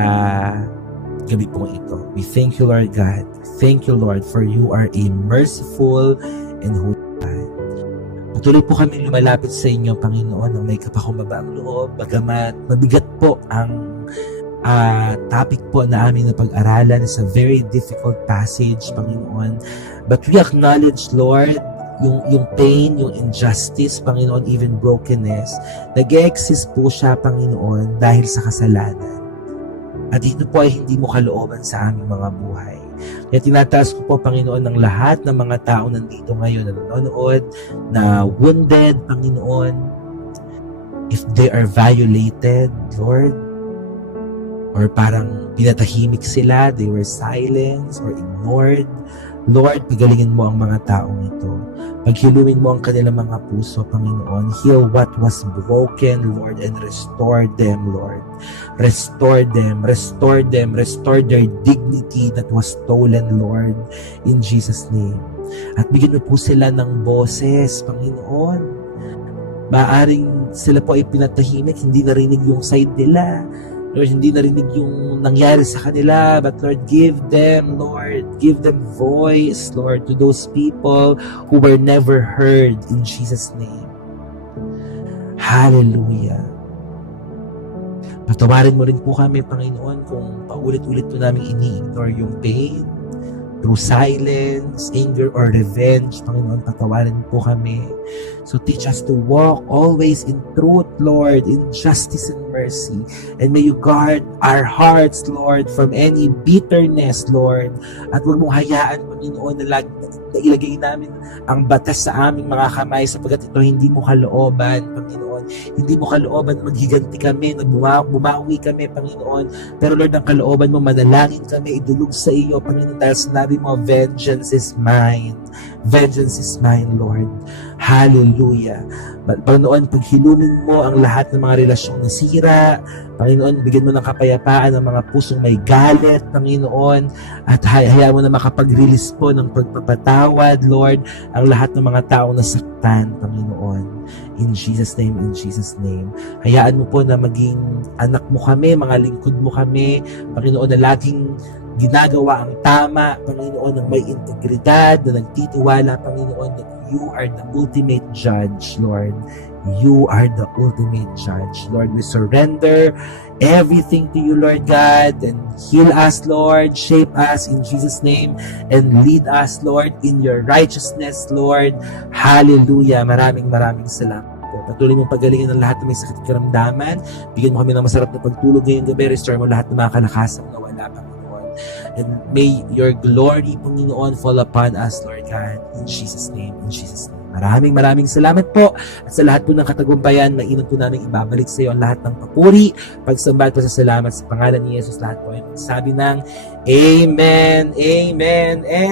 gabi po ito. We thank you, Lord God. Thank you, Lord, for you are a merciful and holy God. Patuloy po kami lumalapit sa inyo, Panginoon, ng may kapakumbabang loob, bagamat mabigat po ang topic po na aming napag-aralan. It's a very difficult passage, Panginoon. But we acknowledge, Lord, yung pain, yung injustice, Panginoon, even brokenness, nag-exist po siya, Panginoon, dahil sa kasalanan. At ito po ay hindi mo kalooban sa aming mga buhay. Kaya tinataas ko po, Panginoon, ng lahat ng mga tao nandito ngayon na nanonood, na wounded, Panginoon, if they are violated, Lord, or parang pinatahimik sila, they were silenced or ignored, Lord, pagalingin mo ang mga taong ito. Paghilumin mo ang kanilang mga puso, Panginoon. Heal what was broken, Lord, and restore them, Lord. Restore them, restore them, restore their dignity that was stolen, Lord, in Jesus' name. At bigyan mo po sila ng boses, Panginoon. Maaring sila po ay pinatahimik, hindi narinig yung side nila. Lord, hindi narinig yung nangyari sa kanila, but Lord, give them voice, Lord, to those people who were never heard, in Jesus' name. Hallelujah. Patawarin mo rin po kami, Panginoon, kung paulit-ulit po namin ini-ignore yung pain, through silence, anger, or revenge. Panginoon, patawarin po kami. So teach us to walk always in truth, Lord, in justice and mercy. And may you guard our hearts, Lord, from any bitterness, Lord. At huwag mong hayaan, Panginoon, na ilagay namin ang batas sa aming mga kamay sapagkat ito hindi mo kalooban, Panginoon. Hindi mo kalooban maghiganti kami, bumawi kami, Panginoon. Pero Lord, ang kalooban mo, manalangin kami, idulog sa iyo, Panginoon, dahil sinabi mo, vengeance is mine. Vengeance is mine, Lord. Hallelujah. Panginoon, paghilumin mo ang lahat ng mga relasyong nasira. Panginoon, bigyan mo ng kapayapaan ang mga pusong may galit, Panginoon. At hayaan mo na makapag-release po ng pagpapatawad, Lord, ang lahat ng mga taong nasaktan, Panginoon. In Jesus' name, in Jesus' name. Hayaan mo po na maging anak mo kami, mga lingkod mo kami, Panginoon, na laging ginagawa ang tama, Panginoon, ng may integridad, na nagtitiwala, Panginoon, that you are the ultimate judge, Lord. You are the ultimate judge. Lord, we surrender everything to you, Lord God, and heal us, Lord, shape us in Jesus' name, and lead us, Lord, in your righteousness, Lord. Hallelujah. Maraming salamat po. Patuloy mong pagalingan ng lahat ng may sakit karamdaman. Bigyan mo kami ng masarap na pagtulog ngayong gabi. Restore mo lahat ng mga kalakasan na wala, Panginoon. And may your glory, Panginoon, fall upon us, Lord God. In Jesus' name, in Jesus' name. Maraming salamat po. At sa lahat po ng katagumpayan, mainam po namin ibabalik sa iyo ang lahat ng papuri, pagsamba at pasasalamat sa pangalan ni Jesus. Lahat po ay magsabi ng Amen, Amen, and